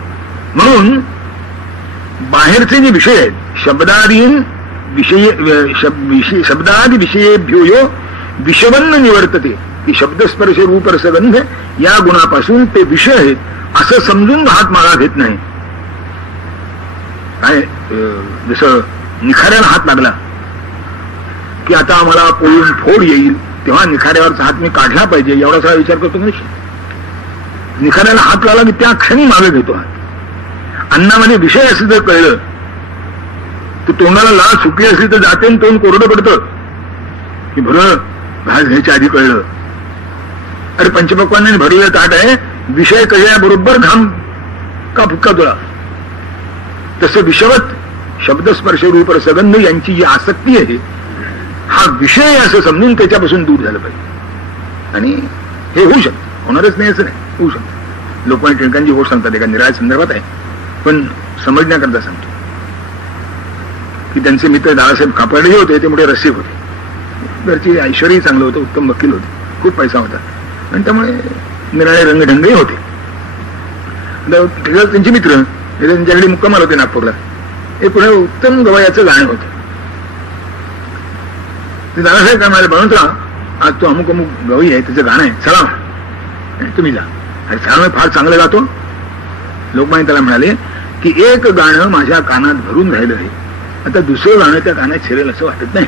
म्हणून बाहेरचे जे विषय आहेत, शब्दादी विषयेभ्यो यो विषवन्न निवर्तते, की शब्दस्पर्श रूप रसगंध या गुणापासून ते विषय आहेत असं समजून हात मागा घेत नाही. काय जसं निखाऱ्याला हात लागला की आता मला पोळून फोड येईल, तेव्हा निखाऱ्यावरचा हात मी काढला पाहिजे एवढा सगळा विचार करतो नाही. निखाऱ्याला हात लागला की त्या क्षणी मागे घेतो हात. अन्नामध्ये विषय असं जर कळलं तर तोंडाला लाळ सुटली असली तर जाते आणि तोंड कोरडं पडतं की भरं घास घ्यायच्या आधी कळलं. अरे पंचपक्वानाने भरलेलं ताट आहे, विषय कळल्याबरोबर घाम का फुक्का तुला. तसं विषवत शब्दस्पर्श रूप रसगंध यांची जी आसक्ती आहे हा विषय असं समजून त्याच्यापासून दूर झालं पाहिजे. आणि हे होऊ शकतं, होणारच नाही असं नाही, होऊ शकतं. लोकमान्य टिळकांची गोष्ट सांगतात एका निराळ्या संदर्भात आहे पण समजण्याकरता सांगतो की त्यांचे मित्र दादासाहेब कापडे होते, ते मोठे रसिक होते, घरची ऐश्वर्यही चांगलं होतं, उत्तम वकील होते, खूप पैसा होता आणि त्यामुळे निराळे रंगढंगही होते. त्यांचे मित्र त्यांच्याकडे मुक्कामाल होते नागपूरला. हे पुढे उत्तम गवयाचं गाणं होतं. ते दादासाहेब काय म्हणाले, बळवंतराव आज तो अमुक अमुक गवई आहे त्याचं गाणं आहे, चला तुम्ही जा. अरे चला, फार चांगलं गातो. लोकमान्य त्याला म्हणाले की एक गाणं माझ्या कानात भरून राहिलं आहे, आता दुसरं गाणं त्या कानात शिरेल असं वाटत नाही.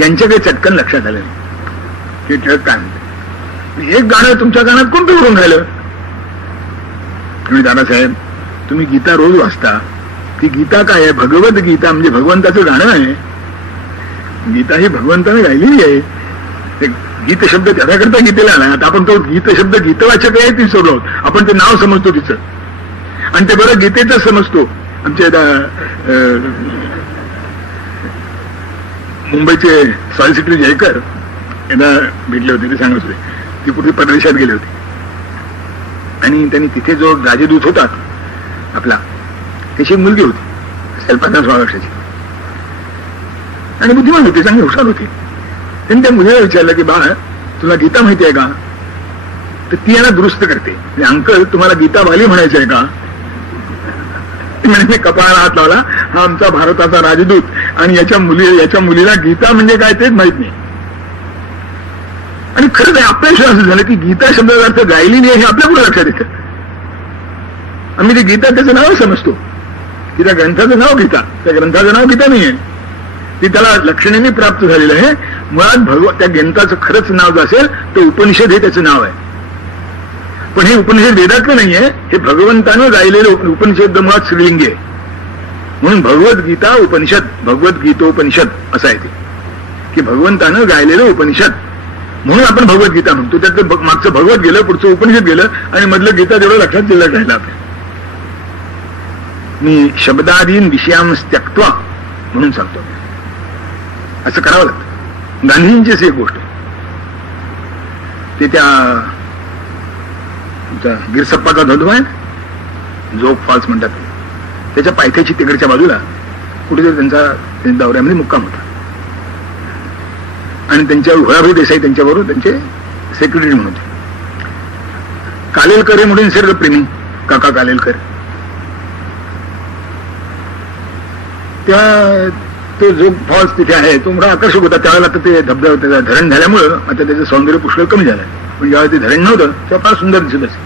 यांच्या काही चटकन लक्षात आलं नाही की टिळक काय म्हणते. एक गाणं तुमच्या गाण्यात कोणतं करून राहिलं? तुम्ही दादासाहेब तुम्ही गीता रोज वाचता, ती गीता काय आहे? भगवत गीता म्हणजे भगवंताचं गाणं आहे. गीता ही भगवंताने गायलेली आहे. ते गीत शब्द त्याच्याकरता गीतेला आला. आता आपण तो गीत शब्द गीतवाचक आहे ती सोडलो, आपण ते नाव समजतो तिचं, आणि ते बरं गीतेच समजतो. आमच्या मुंबईचे सॉलिसिटर जयकर यांना भेटले होते. ते सांगत होते ती कुठे परदेशात गेले होते आणि त्यांनी तिथे जो राजदूत होता आपला, त्याची एक मुलगी होती 15-16 वर्षाची आणि बुद्धिमान होती, चांगली हुशार होती. त्यांनी त्या मुलीला विचारलं की बा तुला गीता माहिती आहे का? तर ती यांना दुरुस्त करते, अंकल तुम्हाला गीता बाली म्हणायचं आहे का? म्हणजे कपाळाला हात लावला, हा आमचा भारताचा राजदूत आणि याच्या मुलीला गीता म्हणजे काय तेच माहित नाही. आणि खरंच आपल्याशिवाय असं झालं की गीता शब्दाचा अर्थ गायलेली आहे हे आपल्या पुढे लक्षात येतं. आम्ही ते गीता त्याचं नाव समजतो की त्या ग्रंथाचं नाव गीता, त्या ग्रंथाचं नाव गीता नाहीये, ती त्याला लक्षणेने प्राप्त झालेलं आहे. मुळात त्या ग्रंथाचं खरंच नाव जे असेल ते उपनिषद हे त्याचं नाव आहे. पण हे उपनिषद वेदातलं नाहीये, हे भगवंतानं गायलेलं उपनिषद मुळात श्रीलिंगी आहे. म्हणून भगवद्गीता उपनिषद, भगवद्गीतोपनिषद असं आहे ते, की भगवंतानं गायलेलं उपनिषद म्हणून आपण भगवद्गीता म्हणतो. त्यातलं मागचं भगवत गेलं, पुढचं उपनिषद गेलं आणि मधलं गीता तेवढं लक्षात दिलं राहिलं आपल्या. मी शब्दादीन विषयांस त्यक्त्वा म्हणून सांगतो, असं करावं लागतं. गांधींचीच एक गोष्ट, ते त्या गिरसप्पाचा धबधबा आहे, जोग फॉल्स म्हणतात, त्याच्या पायथ्याची तिकडच्या बाजूला कुठेतरी त्यांच्या दौऱ्यामध्ये मुक्काम होता आणि त्यांच्यावर भोळाभाई देसाई त्यांच्याबरोबर त्यांचे सेक्रेटरी म्हणून होते. कालेलकर म्हणून निसर्गप्रेमी काका कालेलकर, त्या तो जोग फॉल्स तिथे आहे तो मोठा आकर्षक होता त्यावेळेला. आता ते धबधबा धरण झाल्यामुळं आता त्याचं सौंदर्य पुष्कळ कमी झालं, पण ज्यावेळेला ते धरण नव्हतं तेव्हा फार सुंदर दिसत असे.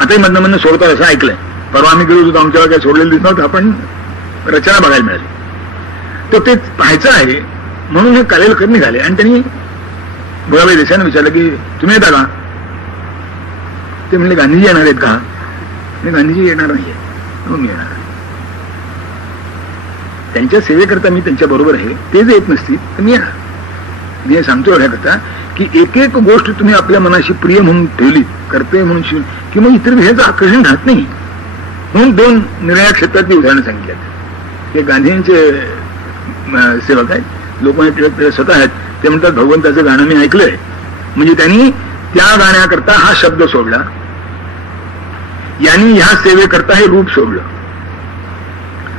आताही मधनं सोडतात असं ऐकलंय. परवा आम्ही गेलो होतो, आमच्याला काय सोडलेलं दिसत नव्हतं, आपण रचना बघायला मिळाली. तर ते पाहायचं आहे म्हणून हे कालेलकर निघाले आणि त्यांनी भोळाभाई देसाईंना विचारलं की तुम्ही येता का? ते म्हणले गांधीजी येणार आहेत का? गांधीजी येणार नाहीये, मग मी येणार. त्यांच्या सेवेकरता मी त्यांच्या बरोबर आहे, ते जे येत नसतील तर मी येणार. मी हे सांगतो एवढ्याकरता की एक एक गोष्ट तुम्ही आपल्या मनाशी प्रिय म्हणून ठेवली, कर्तव्य म्हणून, की मग इतर विषयाचं आकर्षण राहत नाही. म्हणून 2 निर्णया क्षेत्रातली उदाहरणं सांगितल्यात. हे गांधींचे सेवक आहेत, लोकमान्य टिळक स्वतः आहेत. ते म्हणतात भगवंताचं गाणं मी ऐकलंय, म्हणजे त्यांनी त्या गाण्याकरता हा शब्द सोडला, यांनी ह्या सेवेकरता हे रूप सोडलं.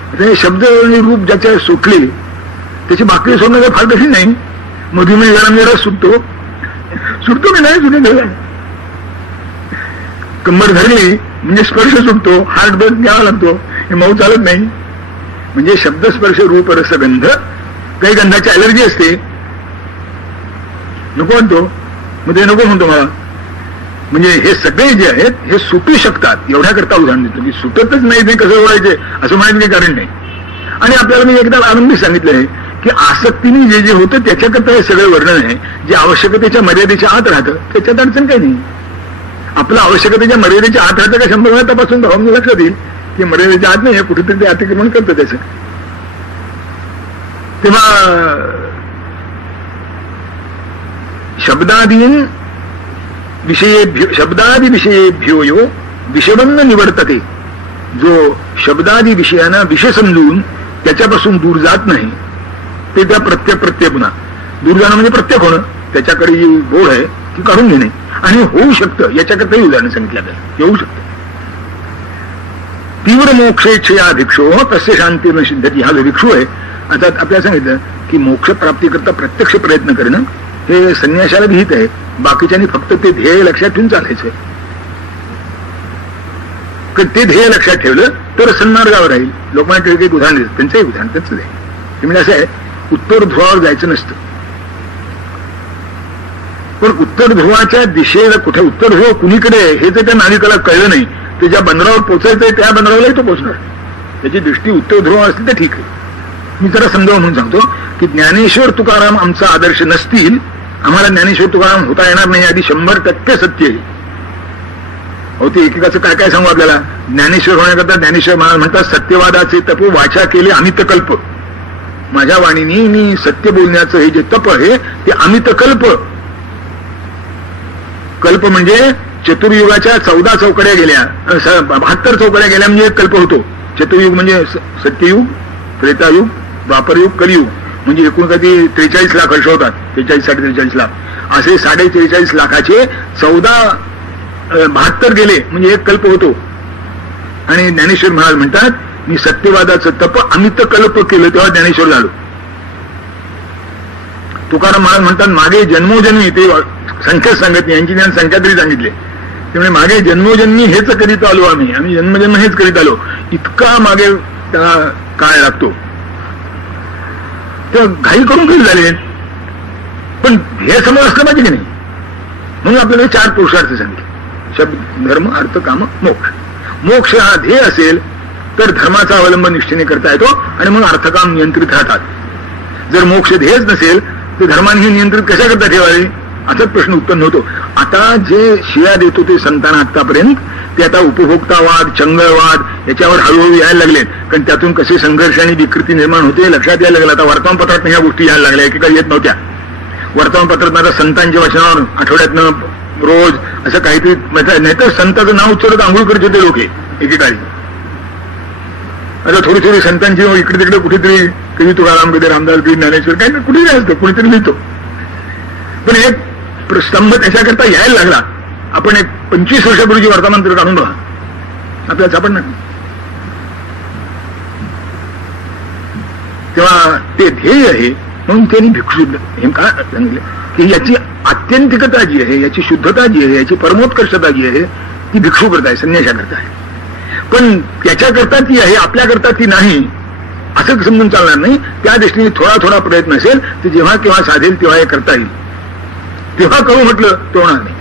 आता हे शब्द आणि रूप ज्याच्या सुटले त्याची भाकरी सोडणं काही फार कठीण नाही. मधुमेह गरम रस सुटतो की नाही सुटत, कंबर धरली म्हणजे स्पर्श सुटतो, हार्ट ब्रेक घ्यावा लागतो, हे मऊ चालत नाही. म्हणजे शब्द स्पर्श रूप रस गंध, काही गंधाची अलर्जी असते, नको म्हणतो, मग ते नको म्हणतो मला. म्हणजे हे सगळे जे आहेत हे सुटू शकतात एवढ्याकरता उदाहरण देतो की सुटतच नाही ते कसं ओढायचे असं म्हणायचं काही कारण नाही. आणि आपल्याला मी एकदा आनंदी सांगितलंय की आसक्तीने जे जे होतं त्याच्याकरता हे सगळं वर्णन आहे. जे आवश्यकतेच्या मर्यादेच्या आत राहतं त्याच्यात अडचण काही नाही. आपलं आवश्यकतेच्या मर्यादेच्या आत राहतं का 100 वेळा तपासून भावना लक्षात येईल की मर्यादेच्या आत नाही, कुठेतरी ते अतिक्रमण करतं त्याचं. तेव्हा शब्दादीन शब्दादी विषयेभ्यो यो विषवन्न निवर्तते, जो शब्दादी विषयांना विषय समजून त्याच्यापासून दूर जात नाही ते त्या प्रत्यय पुन्हा दूर जाणं म्हणजे प्रत्येक होणं, त्याच्याकडे जी गोड आहे ती काढून घेणे. आणि होऊ शकतं याच्याकरताही उदाहरण सांगितलं जाईल, येऊ शकतं. तीव्र मोक्षेच्छया भिक्षो तस्य शांतीर्न सिद्धती, हा जो भिक्षू आहे. आता आपल्याला सांगितलं की मोक्ष प्राप्तीकरता प्रत्यक्ष प्रयत्न करणं हे संन्यासाला विहित आहे. बाकीच्यांनी फक्त ते ध्येय लक्षात ठेवून चालायचं. ते ध्येय लक्षात ठेवलं तर सन्मार्गावर राहील. लोकांना टिळक एक उदाहरण देतात, त्यांचंही उदाहरण त्याच आहे. ते म्हणजे असं आहे, उत्तर ध्रुवावर जायचं नसतं, पण उत्तर ध्रुवाच्या दिशेला कुठे उत्तर ध्रुव कुणीकडे हे जर त्या नाविकाला कळलं नाही तर ज्या बंदरावर पोचायचंय त्या बंदरावरही तो पोचणार. त्याची दृष्टी उत्तर ध्रुव असली तर ठीक आहे. मी जरा समजावून म्हणून सांगतो की ज्ञानेश्वर तुकाराम आमचा आदर्श नसतील आम्हाला ज्ञानेश्वर तुकाराम होता येणार नाही, आधी 100% सत्य आहे. हो, ते एकेकाचं काय काय सांगू आपल्याला. ज्ञानेश्वर होण्याकरता ज्ञानेश्वर महाराज म्हणतात, सत्यवादाचे तप वाचा केले अमितकल्प. माझ्या वाणीने मी सत्य बोलण्याचं हे जे तप आहे ते अमितकल्प. कल्प म्हणजे चतुर्युगाच्या 14 चौकड्या गेल्या, 72 चौकड्या गेल्या म्हणजे एक कल्प होतो. चतुर्युग म्हणजे सत्ययुग, त्रेतायुग, द्वापरयुग, कलियुग, म्हणजे एकूण कधी 43 लाख वर्ष होतात. 43-43 लाख असे 43.5 लाखाचे 72 गेले म्हणजे एक कल्प होतो. आणि ज्ञानेश्वर महाराज म्हणतात, मी सत्यवादाचं तप अमित कल्प केलं तेव्हा ज्ञानेश्वर झालो. तुकाराम महाराज म्हणतात, मागे जन्मोजन्मी, ते संख्या सांगत नाही, यांची ज्ञान संख्या तरी सांगितले, त्यामुळे मागे जन्मोजन्मी हेच करीत आलो आम्ही जन्मजन्म हेच करीत आलो. इतका मागे त्याला काळ लागतो. ते घाई करून काही झाले, पण हे समोर असलं पाहिजे की नाही. म्हणून आपल्याला 4 पुरुषार्थ सांगितले, शब्द, धर्म, अर्थ, काम, मोक्ष. मोक्ष हा ध्येय असेल तर धर्माचा अवलंब निष्ठेने करता येतो आणि मग अर्थकाम नियंत्रित राहतात. जर मोक्ष ध्येयच नसेल तर धर्माने नियंत्रित कशा करता ठेवावे असाच प्रश्न उत्पन्न होतो. आता जे शिया देतो ते संतांना आतापर्यंत, ते आता उपभोक्तावाद, चंगळवाद याच्यावर हळूहळू यायला लागलेत. कारण त्यातून कसे संघर्ष आणि विकृती निर्माण होते लक्षात यायला लागलं. आता वर्तमानपत्रात ह्या गोष्टी यायला लागल्या, एकेका येत नव्हत्या. वर्तमानपत्रात आता संतांच्या वचनावर आठवड्यातनं रोज असं काहीतरी, नाही तर संतांचं नाव उच्चारत आंघोळ करत होते लोक एकेकाळी. आता थोडी थोडी संतांची इकडे तिकडे कुठेतरी, कधी तुकाराम, कधी रामदास, कधी ज्ञानेश्वर, काही कुठेही असतं, कुठेतरी लिहितो. पण एक स्तंभ त्याच्याकरता यायला लागला. आपण एक 25 वर्षापूर्वीची वर्तमानपत्र काढून बघा, आपल्याला सापडणार. तेव्हा ते ध्येय आहे. म्हणून त्यांनी भिक्षुद्ध हे का सांगितलं की याची आत्यंतिकता जी आहे, याची शुद्धता जी आहे, याची परमोत्कर्षता जी आहे ती भिक्षू करता आहे, संन्याशाकरता आहे. पण त्याच्याकरता ती आहे, आपल्याकरता ती नाही असं समजून चालणार नाही. त्या दृष्टीने थोडा थोडा प्रयत्न असेल तर जेव्हा केव्हा साधेल तेव्हा हे करता येईल. तेव्हा करू म्हटलं ते होणार नाही.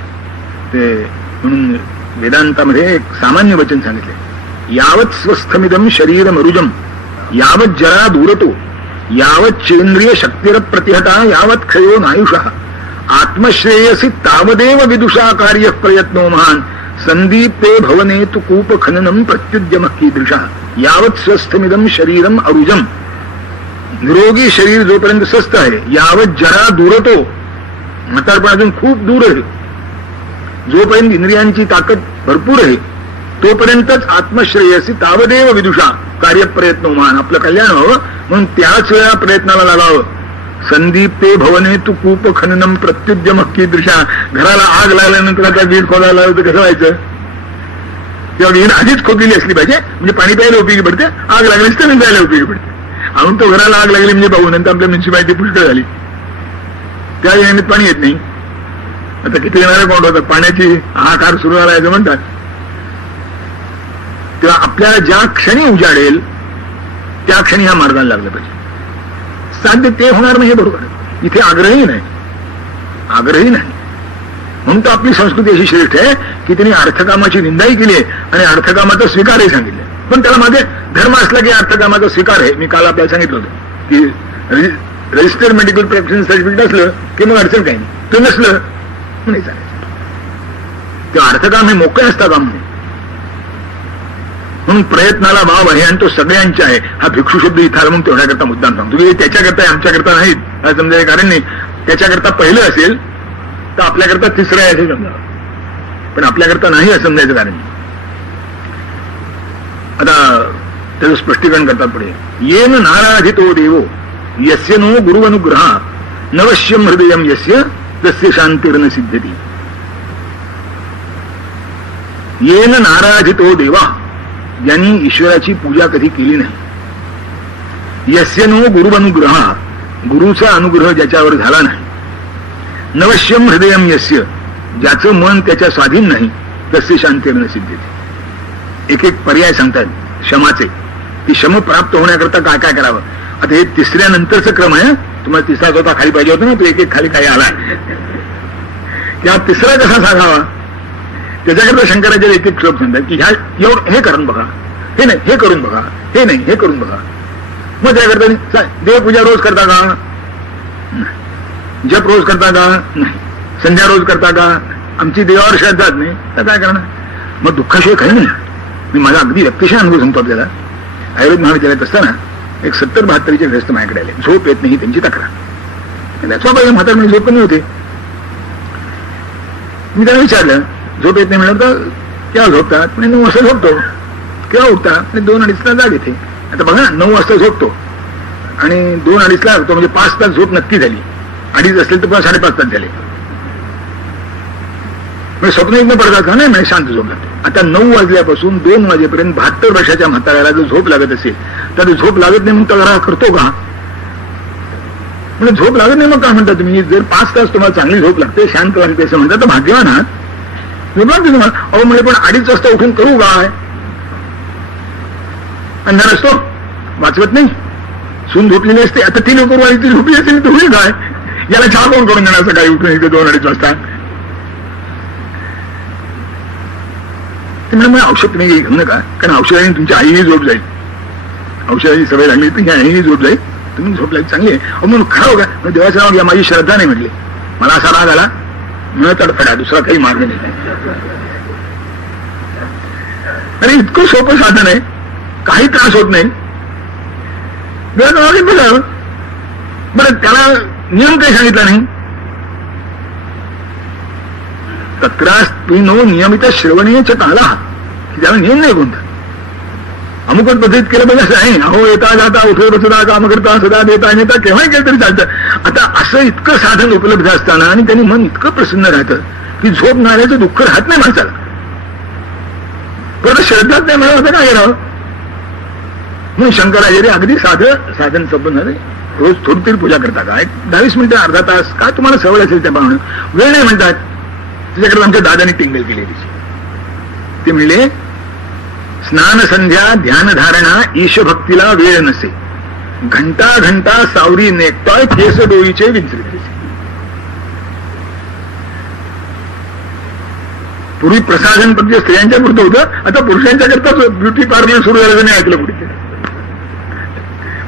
ते म्हणून वेदांतामध्ये एक सामान्य वचन सांगितले, यावत स्वस्थमिदम शरीर मरुजम यावत जरा दूरतो यावत चेंद्रिय शक्तीर प्रतिहता यावत क्षयो नायुषः आत्मश्रेयसी तावदेव विदुषा कार्य प्रयत्नो महान संदीप्ते भवने तु कूप खननम प्रत्युद्यम कीदृशः. यावत स्वस्थमिदम शरीरम अरुजम, निरोगी शरीर जोपर्यंत स्वस्थ आहे, यावत जरा दूरतो, म्हातारपण अजून खूप दूर आहे, जोपर्यंत इंद्रियांची ताकद भरपूर आहे तोपर्यंतच आत्मश्रेयसी तावदेव विदुषा कार्यप्रयत्न मान, आपलं कल्याण व्हावं म्हणून त्याच वेळा प्रयत्नाला लागावं. संदीप्ते भवने तू कूप खननम प्रत्युद्यम कीदृशा. घराला आग लागल्यानंतर आता वीड खोदायला लागलं तर कसं व्हायचं, तेव्हा वीड आधीच खोदलेली असली पाहिजे म्हणजे पाणी प्यायला उपयोगी पडते, आग लागलीच तर जायला उपयोगी पडते. म्हणून तो घराला आग लागली म्हणजे पाहू, नंतर आपल्या म्युन्सिपालिटी पुष्कळ झाली, त्या निमित्त पाणी येत नाही. आता किती येणारे कोण होतात, पाण्याची हाहाकार सुरू झाला असं म्हणतात. तेव्हा आपल्याला ज्या क्षणी उजाडेल त्या क्षणी ह्या मार्गाला लागलं पाहिजे. साध्य ते होणार नाही हे बरोबर आहे. इथे आग्रही नाही, आग्रही नाही. म्हणून तर आपली संस्कृती अशी श्रेष्ठ आहे की त्यांनी अर्थकामाची निंदाही केली आहे आणि अर्थकामाचा स्वीकारही सांगितले. पण त्याला मागे धर्म असला की अर्थकामाचा स्वीकार आहे. मी काल आपल्याला सांगितलं होतं की रजिस्टर्ड मेडिकल प्रॅक्टिस सर्टिफिकेट असलं की मग अडचण काही नाही, ते नसलं नाही चालेल. ते अर्थकाम हे मोकळे असता काम नाही. म्हणून प्रयत्नाला भाव आहे आणि तो सगळ्यांचा आहे. हा भिक्षू शब्द इथं आला म्हणून तेवढ्याकरता मुद्दाम सांगतो की त्याच्याकरता आमच्याकरता नाहीत हा समजायचं कारण नाही. त्याच्याकरता पहिलं असेल तर आपल्याकरता तिसरं आहे असं समजा, पण आपल्याकरता नाही असं समजायचं कारण नाही. आता त्याचं स्पष्टीकरण करतात पुढे, येन नाराधितो देवो यस्य नो गुरुवनुग्रह नवश्यम हृदयम यस्य तस्य शांतिर्न सिद्धती. येन नाराधितो देवा, ज्यांनी ईश्वराची पूजा कधी केली नाही, यस्य नो गुरुवनुग्रह, गुरुचा अनुग्रह ज्याच्यावर झाला नाही, नवश्यम हृदयम यस्य, ज्याचं मन त्याच्या स्वाधीन नाही, तस्य शांतिर्न सिद्धती. एक एक पर्याय सांगतात शमाचे, की शम प्राप्त होण्याकरता काय काय करावं. आता हे तिसऱ्या नंतरचं क्रम आहे. तुम्हाला तिसरा होता खाली पाहिजे होता ना, तो एक एक खाली काही आला. त्या तिसरा कसा सांगावा त्याच्याकरता शंकराचार्य एक एक श्लोक सांगतात की ह्या एवढं हे करून बघा, हे नाही हे करून बघा, हे नाही हे करून बघा. मग त्याकरता देवपूजा रोज करता का, जप रोज करता का? नाही. संध्या रोज करता का? आमची देवावर श्रद्धाच नाही. तर काय करणार? मग दुःखाशिवाय काही नाही. मी माझा अगदी व्यक्तिशः अनुभव सांगतो आपल्याला. आयुर्वेद महाविद्यालयात असताना एक 70-72चे ग्रस्त माझ्याकडे आले. झोप येत नाही त्यांची तक्रार. स्वाभाविक म्हातारपणी झोप कमी होते. मी त्यांना विचारलं, झोप येत नाही म्हणलं तर केव्हा झोपतात? म्हणजे 9 वाजता झोपतो. केव्हा उठतात? 2-2:30ला जाग येते. आता बघा ना, 9 वाजता झोपतो आणि 2-2:30ला लागतो, म्हणजे 5 तास झोप नक्की झाली. 2:30 असेल तर 5.5 तास झाले. म्हणजे स्वप्न इथनं पडतात का? नाही, म्हणजे शांत झोप लागते. आता 9 वाजल्यापासून 2 वाजेपर्यंत 72 वर्षाच्या म्हाताऱ्याला जर झोप लागत असेल तर झोप लागत नाही म्हणून तक्रार करतो का? म्हणजे झोप लागत नाही मग काय म्हणता तुम्ही? जर 5 तास तुम्हाला चांगली झोप लागते, शांत लागते असं म्हणतात तर भाग्यवान आहात. झोप लागते तुम्हाला. अहो म्हणजे पण 2:30 वाजता उठून करू काय? अंधार असतो, वाचवत नाही, सून झोपलेली असते. आता 3 वाजता ती झोपली असेल तर होईल काय? याला चहा कोण करून देणार सकाळी उठून इथे 2-2:30 वाजता? ते म्हणजे औषध तुम्ही घेऊ नका, कारण औषधाने तुमची आईही झोप जाईल. औषधाची सवय लागली तर आईही झोप जाईल, तुम्ही झोप लागली चांगली आहे. म्हणून खरं का देवाचं नाव घ्या, माझी श्रद्धा नाही म्हटली. मला असा राग आला, न तडफडा, दुसरा काही मार्ग नाही. अरे इतकं सोपं साधन आहे, काही त्रास होत नाही. बघा बरं, त्याला नियम काही सांगितला नाही. तक्रास्त्विनो नियमित श्रवणेच काला, त्याला नियम नाही कोणता. अमुकच पद्धतीत केलं पाहिजे असं आहे. अहो येता जाता उठे बसता काम करता सदा देता नेता केव्हाही केलं तरी चालतं. आता असं इतकं साधन उपलब्ध असताना आणि त्यांनी मन इतकं प्रसन्न राहतं की झोप नाण्याचं दुःख राहत नाही माणसाला. परत श्रद्धाच नाही म्हणा होतं काय करावं म्हणून शंकराचार्य अगदी साधं साधन संपन्न झाले. रोज थोडी तरी पूजा करता का? 10-20 मिनिटं, अर्धा तास, काय तुम्हाला सवय असेल त्या पाहणं. वेळ नाही म्हणतात. त्याच्याकडे आमच्या दादानी टिंगल केली त्याची. ते म्हणले, स्नान संध्या ध्यानधारणा ईशभक्तीला वेळ नसे, घंटा घंटा सावरी नेकटॉय केस डोईचे विंचरित. पूर्वी प्रसाधन फक्त स्त्रियांच्या पुरतं होतं, आता पुरुषांच्या करता ब्युटी पार्लर सुरू झालं नाही ऐकलं कुठे.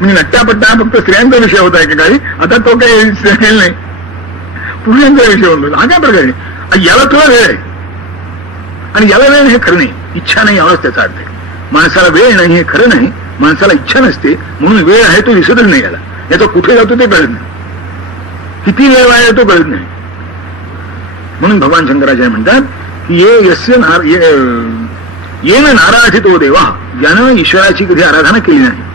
म्हणजे नट्टापट्टा फक्त स्त्रियांचा विषय होता एकेकाळी, आता तो काही नाही, पुरुषांचा विषय होतो. हा काय प्रकारे? याला तुला वेळ आहे आणि याला वेळ नाही हे खरं नाही. इच्छा नाही यालाच त्याचा अर्थ आहे. माणसाला वेळ नाही हे खरं नाही, माणसाला इच्छा नसते म्हणून वेळ आहे तो दिसतच नाही. याला याचा कुठे जातो ते कळत नाही, किती वेळ आहे तो कळत नाही. म्हणून भगवान शंकराचार्य म्हणतात की येन नाराधितो देवा, ज्यानं ईश्वराची कधी आराधना केली नाही.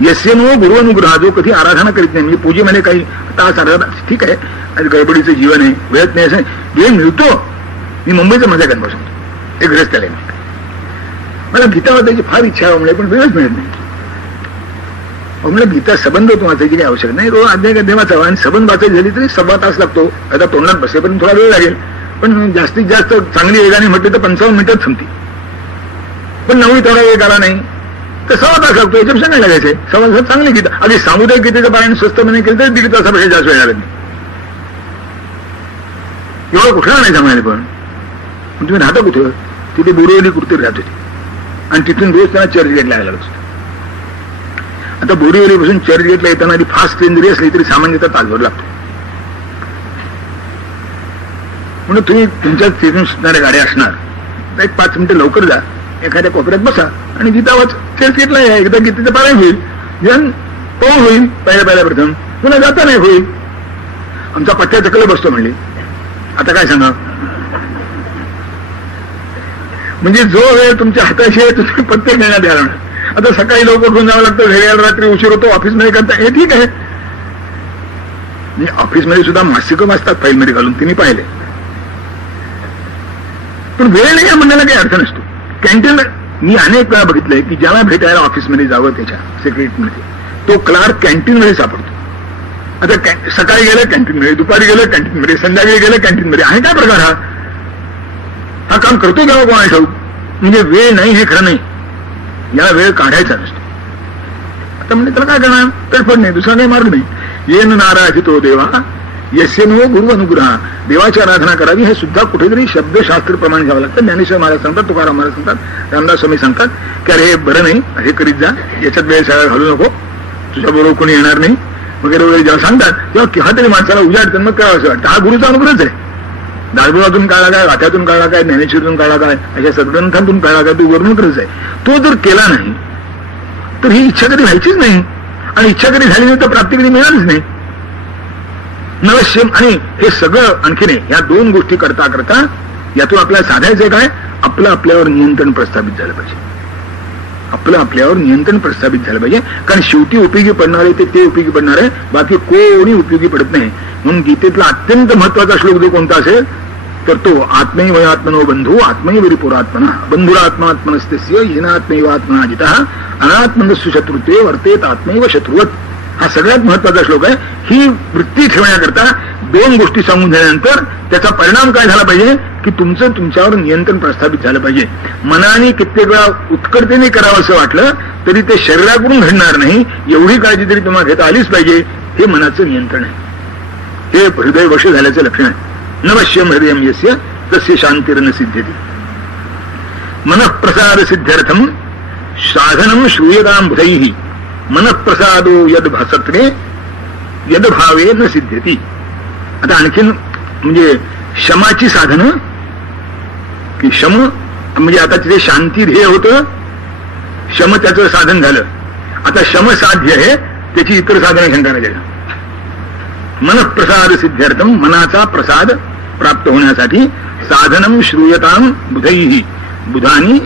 यस्य नो गुरुअनुग्रह, जो कधी आराधना करीत नाही. म्हणजे पूजेमध्ये काही तास अर्धा तास ठीक आहे, गडबडीचं जीवन आहे, वेळत नाही असं. वेळ मिळतो. मी मुंबईचा माझा गणपती सांगतो, एक रस्त्याला मला गीता वाचायची फार इच्छा आहे म्हणजे, पण वेळच मिळत नाही. म्हणलं गीता सबंध होतो वाचायची काही आवश्यक नाही, रोज अध्याय वाचावा. आणि सबंध वाचायची झाली तरी 1.25 तास लागतो. आता तोंडात बसेपर्यंत थोडा वेळ लागेल, पण जास्तीत जास्त चांगली वेगाने म्हटली तर 55 मिनिटात संपते. पण नवळी थोडा वेळ आला नाही तर 1.25 तास लागतो. याच्यापेक्षा नाही लागायचे. 1.25 तास चांगली गीता. आधी सामुदायिक गीतेचं पारायण स्वस्त म्हणे केलं तर 1.5 तासापेक्षा जास्त वेळ लागत नाही. एवढं कुठला नाही जमायला. पण तुम्ही राहता कुठं? तिथे बोरिवली कुठतरी राहत होते आणि तिथून रोज त्यांना चर्चगेटला यायला लागत. आता बोरिवलीपासून चर्चगेटला येताना आधी फास्ट ट्रेन जरी असली तरी सामान्यतः तासभर लागतो. म्हणून तुम्ही तुमच्या तिथून सुटणाऱ्या गाड्या असणार तर 1-5 मिनिटं लवकर जा, एखाद्या कोपऱ्यात बसा आणि गीता वाच. चर्चगेटला या, एकदा गीतेचं पारायण होईल, जन पाहून होईल पहिल्या प्रथम, पुन्हा जाता नाही होईल. आमचा पत्त्या चकल बसतो म्हणले. आता काय सांगा, म्हणजे जो वेळ तुमच्या हाताशी आहे तुम्ही पत्ते घेण्यात यायला. आता सकाळी लवकर उठून जावं लागतं, घरी यायला रात्री उशीर होतो, ऑफिसमध्ये करता हे ठीक आहे. म्हणजे ऑफिसमध्ये सुद्धा मासिकं वाचतात फाईलमध्ये घालून, तिने पाहिले. पण वेळ नाही म्हणण्याला काही अर्थ नसतो. कॅन्टीन मी अनेक वेळा बघितलंय की ज्याला भेटायला ऑफिसमध्ये जावं त्याच्या सेक्रेटरीमध्ये तो क्लार्क कॅन्टीनमध्ये सापडतो. आता सकाळी गेलं कॅन्टीनमध्ये, दुपारी गेलं कॅन्टीनमध्ये, संध्याकाळी गेलं कॅन्टीनमध्ये. आहे काय प्रकार हा? हा काम करतो तेव्हा कोणा ठाऊक. म्हणजे वेळ नाही हे खरं नाही, याला वेळ काढायचा नसतो. आता म्हणजे त्याला काय करणार? तडफड नाही, दुसरा काही मार्ग नाही. येन नाराधितो देवा यस्य नो गुरु अनुग्रह, देवाची आराधना करावी हे सुद्धा कुठेतरी शब्दशास्त्र प्रमाणे घ्यावं लागतं. ज्ञानेश्वर महाराज सांगतात, तुकाराम महाराज सांगतात, रामदास स्वामी सांगतात की अरे हे बरं नाही, हे करीत जा, याच्यात वेळ सगळा घालू नको, तुझ्या बरोबर कोणी येणार नाही, वगैरे वगैरे जेव्हा सांगतात तेव्हा केव्हा तरी माणसाला उजाडतं, मग काय असं वाटतं हा गुरुचा अनुग्रहच आहे. दासबोधातून काढला काय, गाथ्यातून काढला काय, ज्ञानेश्वरीतून काढला काय, अशा सद्ग्रंथांतून काढला काय, तो वर्णूकच आहे. तो जर केला नाही तर ही इच्छा कधी व्हायचीच नाही, आणि इच्छा कधी झाली नाही तर प्राप्ती कधी मिळालीच नाही. नवश्यम. आणि हे सगळं आणखीन या दोन गोष्टी करता करता यातून आपल्याला साधायचंय काय, आपलं आपल्यावर नियंत्रण प्रस्थापित झालं पाहिजे. आपलं आपल्यावर नियंत्रण प्रस्थापित झालं पाहिजे. कारण शेवटी उपयोगी पडणार आहे ते उपयोगी पडणार आहे, बाकी कोणी उपयोगी पडत नाही. म्हणून गीतेतला अत्यंत महत्वाचा श्लोक जो कोणता असेल तर तो आत्मैव आत्मनो बंधू आत्मैव रिपुरात्मना बंधुरात्मा आत्मनस्तस्य येनात्मैव आत्मना जितः अनात्मनस्सु शत्रुत्वे वर्तेत आत्मैव शत्रुवत. हा सगळ्यात महत्वाचा श्लोक आहे. ही वृत्ती ठेवण्याकरता दोन गोष्टी सांगून झाल्यानंतर त्याचा परिणाम काय झाला पाहिजे की तुमचं तुमच्यावर नियंत्रण प्रस्थापित झालं पाहिजे. मनाने कित्येक वेळा उत्कटतेने करावं असं वाटलं तरी ते शरीराकडून घडणार नाही, एवढी काळजी तरी तुम्हाला घेता आलीच पाहिजे. हे मनाचं नियंत्रण आहे, हे हृदय वश झाल्याचं लक्षण आहे. नवश्यम हृदयम यस्य तस्य शांतिर्न सिद्ध्यति. मनःप्रसाद सिद्ध्यर्थम साधनम श्रूयतां बुधैः मनःप्रसादो यद भासत्वे यद भावे न सिद्ध्यति. आता आणखीन म्हणजे शमाची साधनं की शम म्हणजे आता तिथे शांती ध्येय होतं, शम त्याचं साधन झालं. आता शम साध्य आहे, त्याची इतर साधनं शंकराचार्य. मनःप्रसाद सिद्ध्यर्थम मनाचा प्रसाद प्राप्त होण्यासाठी साधनम श्रूयताम बुधैः बुधानी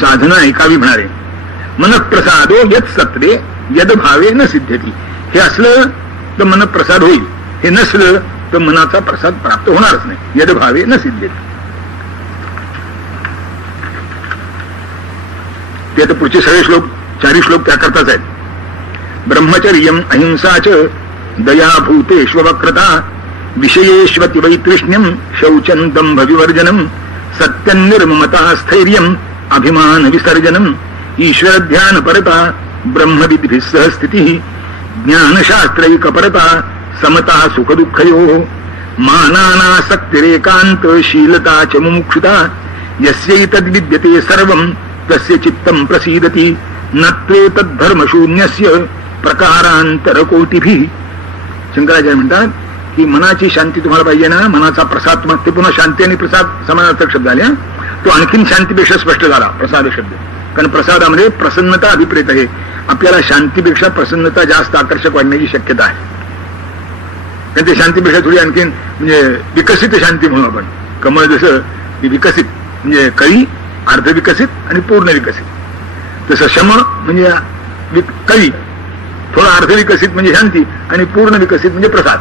साधना ऐकावी म्हणारे. मनःप्रसादो यत् सत्वे यद भावे न सिद्ध्यति. हे असलं तर मनःप्रसाद होईल, हे नसलं तर मनाचा प्रसाद प्राप्त होणारच नाही. यद भावे न सिद्ध्यति. ते आता पुढचे सगळे श्लोक 4 श्लोक त्याकरताच आहेत. ब्रह्मचर्यम अहिंसा च दया भूतेष्ववक्रता विषयेष्वति वैतृष्ण्यम शौचं दंभ विवर्जनम सत्यं निर्ममता स्थैर्यम अभिमान विसर्जनम ईश्वर ध्यान परता ब्रह्मविद्भिः सह स्थितिः ज्ञानशास्त्रैकपरता समता सुख दुःखयोः मानानासक्तिरेकान्त शीलता च मुमुक्षुता यस्यैतद्विद्यते सर्वं तस्य चित्तं प्रसीदति न त्वेतद्धर्मशून्यस्य प्रकारांतरकोटिभिः. शंकराचार्य म्हणतात की मनाची शांती तुम्हाला पाहिजे ना, मनाचा प्रसाद. मग ते पुन्हा शांती आणि प्रसाद समानार्थक शब्द आले. तो आणखीन शांतीपेक्षा स्पष्ट झाला प्रसाद शब्द, कारण प्रसादामध्ये प्रसन्नता अभिप्रेत आहे. आपल्याला शांतीपेक्षा प्रसन्नता जास्त आकर्षक वाढण्याची शक्यता आहे. कारण ते शांतीपेक्षा थोडी आणखीन म्हणजे विकसित शांती म्हणून आपण. कमळ जसं विकसित म्हणजे कळी अर्धविकसित आणि पूर्ण विकसित, तसं शम म्हणजे कळी थोडं अर्धविकसित म्हणजे शांती आणि पूर्ण विकसित म्हणजे प्रसाद.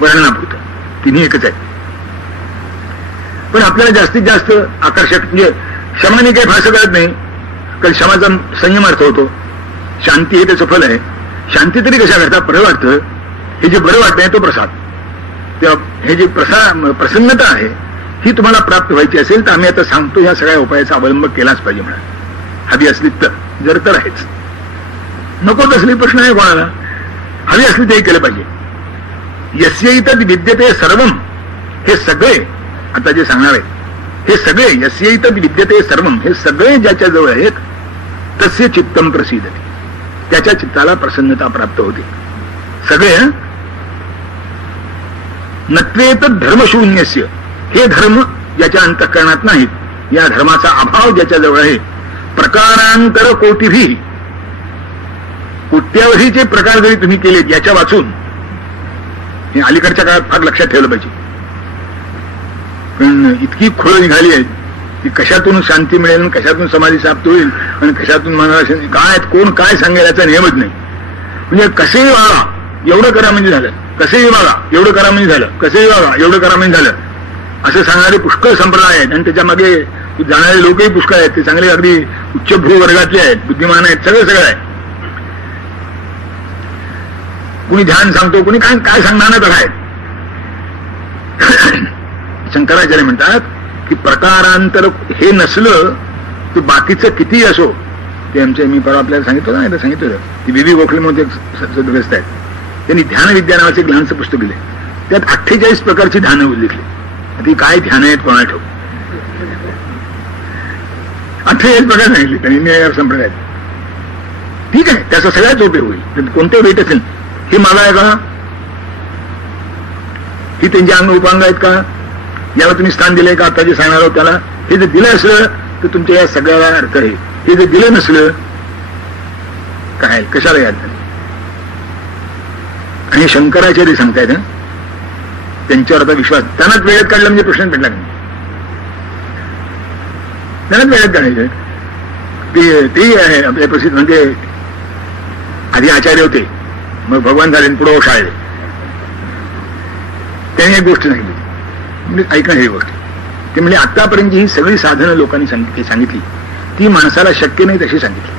वर्णनापुरतं तिन्ही एकच आहे. पण आपल्याला जास्तीत जास्त आकर्षक म्हणजे शमाने काही फारसं कळत नाही, कारण शमाचा संयमार्थ होतो. शांती हे त्याचं फल आहे. शांती तरी कशा करता बरं वाटतं, हे जे बरं वाटत नाही तो प्रसाद. तेव्हा हे जे प्रसन्नता आहे ही तुम्हाला प्राप्त व्हायची असेल तर आम्ही आता सांगतो या सगळ्या उपायाचा अवलंब केलाच पाहिजे म्हणा. हवी असली तर, जर तर आहेच, नकोच असली प्रश्न आहे कोणाला. हवी असली तेही केलं पाहिजे. यस्यैतद् विद्यते सर्वम, हे सगळे आता जे सांगणार आहे हे सगळे यस्यैतद् विद्यते सर्वम, हे सगळे ज्याच्या जवळ आहेत तस्य चित्तं प्रसीदति, त्याच्या चित्ताला प्रसन्नता प्राप्त होते. सगळे नत्वेतद् धर्मशून्यस्य, हे धर्म ज्याच्या अंतःकरणात नाहीत, या धर्माचा अभाव ज्याच्या जवळ आहे. प्रकारांतर कोटिभिः, कोट्यावधीचे प्रकार जरी तुम्ही केलेत याच्या वाचून, हे अलीकडच्या काळात फार लक्षात ठेवलं पाहिजे. पण इतकी खोळ निघाली आहे की कशातून शांती मिळेल, कशातून समाधी प्राप्त होईल आणि कशातून मनाला काय कोण काय सांगेल याचा नियमच नाही. म्हणजे कसेही वागा एवढं करा म्हणजे झालं, कसेही वागा एवढं करा म्हणजे झालं, कसेही वागा एवढं करा म्हणजे झालं, असं सांगणारे पुष्कळ संप्रदाय आहेत. आणि त्याच्या मागे जाणारे लोकही पुष्कळ आहेत. ते चांगले अगदी उच्चभ्रू वर्गातले आहेत, बुद्धिमान आहेत, सगळं आहे. कुणी ध्यान सांगतो, कुणी काय काय सांगणार नाही तर आहेत. शंकराचार्य म्हणतात की प्रकारांतर हे नसलं तर बाकीचं किती असो. ते आमचे मी परवा आपल्याला सांगितलं ना, सांगितलं की बीबी गोखले म्हणून सदग्रस्त आहेत, त्यांनी ध्यान विद्या नावाचं एक लहानसं पुस्तक दिले. त्यात 48 प्रकारची ध्यानं उल्लेखली. ती काय ध्यान आहेत कोणा ठेव, 48 प्रकार सांगितले त्यांनी संप्रदायात. ठीक आहे, त्याचा सगळ्याच उपयोग होईल. कोणते वेट असेल हे मला आहे का? ही त्यांची अंग उपांग आहेत का? याला तुम्ही स्थान दिलंय का? आता जे सांगणार आहोत त्याला हे जर दिलं असलं तर तुमच्या या सगळ्याला अर्थ आहे. हे जर दिलं नसलं काय कशाला याद नाही. आणि शंकराचार्य सांगतायत त्यांच्यावर आता विश्वास. त्यांनाच वेळेत काढला म्हणजे प्रश्न पेटला नाही. त्यांनाच वेळेत काढायचं ते आहे आपल्या प्रसिद्ध. म्हणजे आधी आचार्य होते, मग भगवान झाले, पुढे शाळे. त्याने एक गोष्ट सांगितली, म्हणजे ऐकणं ही गोष्ट. ते म्हणजे आतापर्यंत ही सगळी साधनं लोकांनी सांगितली ती माणसाला शक्य नाही तशी सांगितली.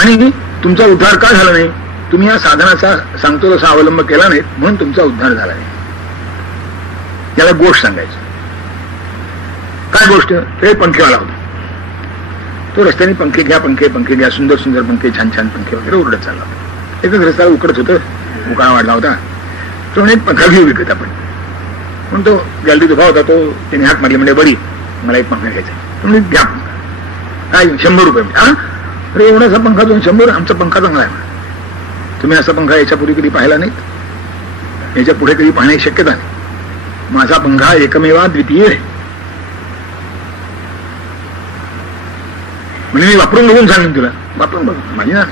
आणि तुमचा उद्धार का झाला नाही? तुम्ही या साधनाचा सांगतो तसा अवलंब केला नाही म्हणून तुमचा उद्धार झाला नाही. याला गोष्ट सांगायची. काय गोष्ट? ते पंखेवाला होता. तो रस्त्याने पंखे घ्या, सुंदर सुंदर पंखे, छान छान पंखे वगैरे उरडत चालला होता. एकच रस्त्याला उकडत होतं, उकाळा वाढला होता. तो एक पंखा घेऊ विकत आपण म्हणून तो गॅलरीत उभा होता. तो त्याने हाक मारली, म्हणजे बरी मला एक पंखा घ्यायचा. म्हणजे घ्या पंखा. काय 100 रुपये? अरे एवढासा पंखा 100? आमचा पंखा चांगला आहे. तुम्ही असा पंखा याच्यापूर्वी कधी पाहिला नाहीत, याच्या पुढे कधी पाहण्याची शक्यता नाही. माझा पंखा एकमेवा द्वितीय आहे. म्हणजे मी वापरून बघून सांगेन तुला. वापरून बघ, माझी ना.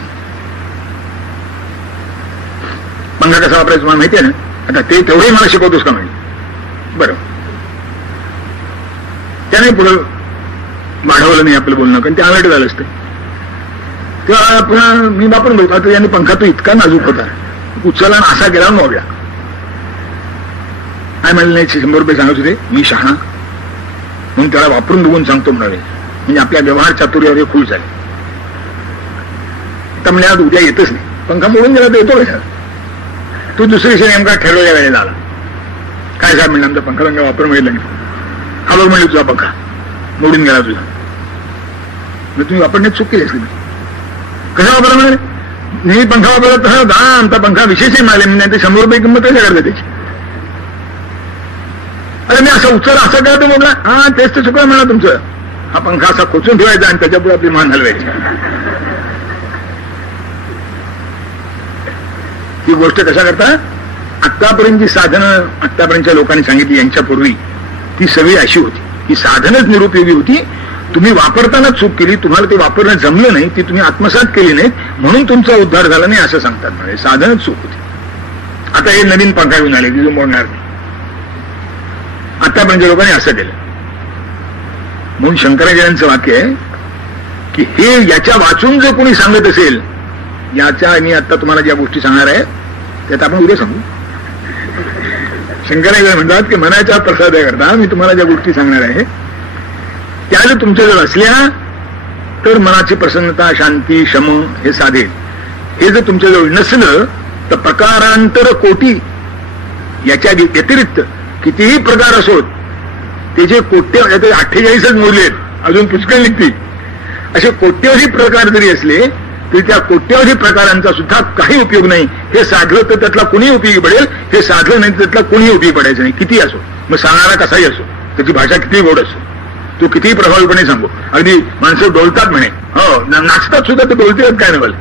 पंखा कसा वापरायचा मला माहिती आहे ना. आता ते तेवढे मला शिकवतोस का? म्हणजे बरं. त्याने पुढं वाढवलं नाही आपलं बोलणं, कारण ते आलट झालं असतं. तेव्हा पुन्हा मी वापरून बघतो. आता याने पंखा तो इतका नाजूक होता, उचलला असा गेला मोडला. काय म्हणलं नाही, 100 रुपये सांगत होते. मी शहाणा म्हणून त्याला वापरून बघून सांगतो म्हणावे. म्हणजे आपल्या व्यवहार चातुर्यावर खुश झाले. तर म्हणजे आज उद्या येतच नाही. पंखा मोडून गेला तर येतो कशा? तू दुसरी दिवशी नेमका ठरवल्या वेळेला आला. काय साहेब म्हणलं, आमचा पंखा वापरून मिळेल नाही. हा बघ म्हणले, तुझा पंखा मोडून गेला तुझा. मग तुम्ही वापरण्यात चूक केली असली. कसा वापरा म्हणे? नेहमी पंखा वापरला तसा दहा, आमचा पंखा विशेष मिळाले म्हणजे 100 रुपये किंमत कशा करते त्याची? अरे मी असा उचल असा करा तो मोडला. हा तेच तर चुकलं म्हणा तुमचं. हा पंखा असा खोचून ठेवायचा आणि त्याच्यापुढे आपली मान हलवायची. ही गोष्ट कशा करता? आतापर्यंत जी साधनं आतापर्यंतच्या लोकांनी सांगितली यांच्यापूर्वी ती सगळी अशी होती. ही साधनच निरुपयोगी होती. तुम्ही वापरताना चूक केली, तुम्हाला ते वापरणं जमलं नाही, ती तुम्ही आत्मसात केली नाहीत म्हणून तुमचा उद्धार झाला नाही असं सांगतात. म्हणजे साधनच चूक होती. आता हे नवीन पंखा घेऊन आले, तिथून मोडणार नाही. आतापर्यंत लोकांनी असं केलं. म्हणून शंकराचार्यांचं वाक्य आहे की हे याच्या वाचून जर कोणी सांगत असेल, याच्या मी आता तुम्हाला ज्या गोष्टी सांगणार आहे त्यात आपण उद्या सांगू. शंकराचार्य म्हणतात की मनाच्या प्रसादाकरता मी तुम्हाला ज्या गोष्टी सांगणार आहे त्या जर तुमच्याजवळ असल्या तर मनाची प्रसन्नता, शांती, शम हे साधेल. हे जर तुमच्याजवळ नसलं तर प्रकारांतर कोटी, याच्या व्यतिरिक्त कितीही प्रकार असोत, ते जे कोट्य 48च मोडलेत, अजून पुष्कळ निघतील, असे कोट्यवधी प्रकार जरी असले तरी त्या कोट्यवधी प्रकारांचा सुद्धा काही उपयोग नाही. हे साधलं तर त्यातला कोणी उपयोगी पडेल, हे साधलं नाही त्यातला कोणी उपयोगी पडायचं नाही. किती असो, मग सांगणारा कसाही असो, त्याची भाषा कितीही गोड असो, तो कितीही प्रभावीपणे सांगो. अगदी माणसं डोलतात म्हणे, हो नाचतात सुद्धा, ते डोलतात काय नवल.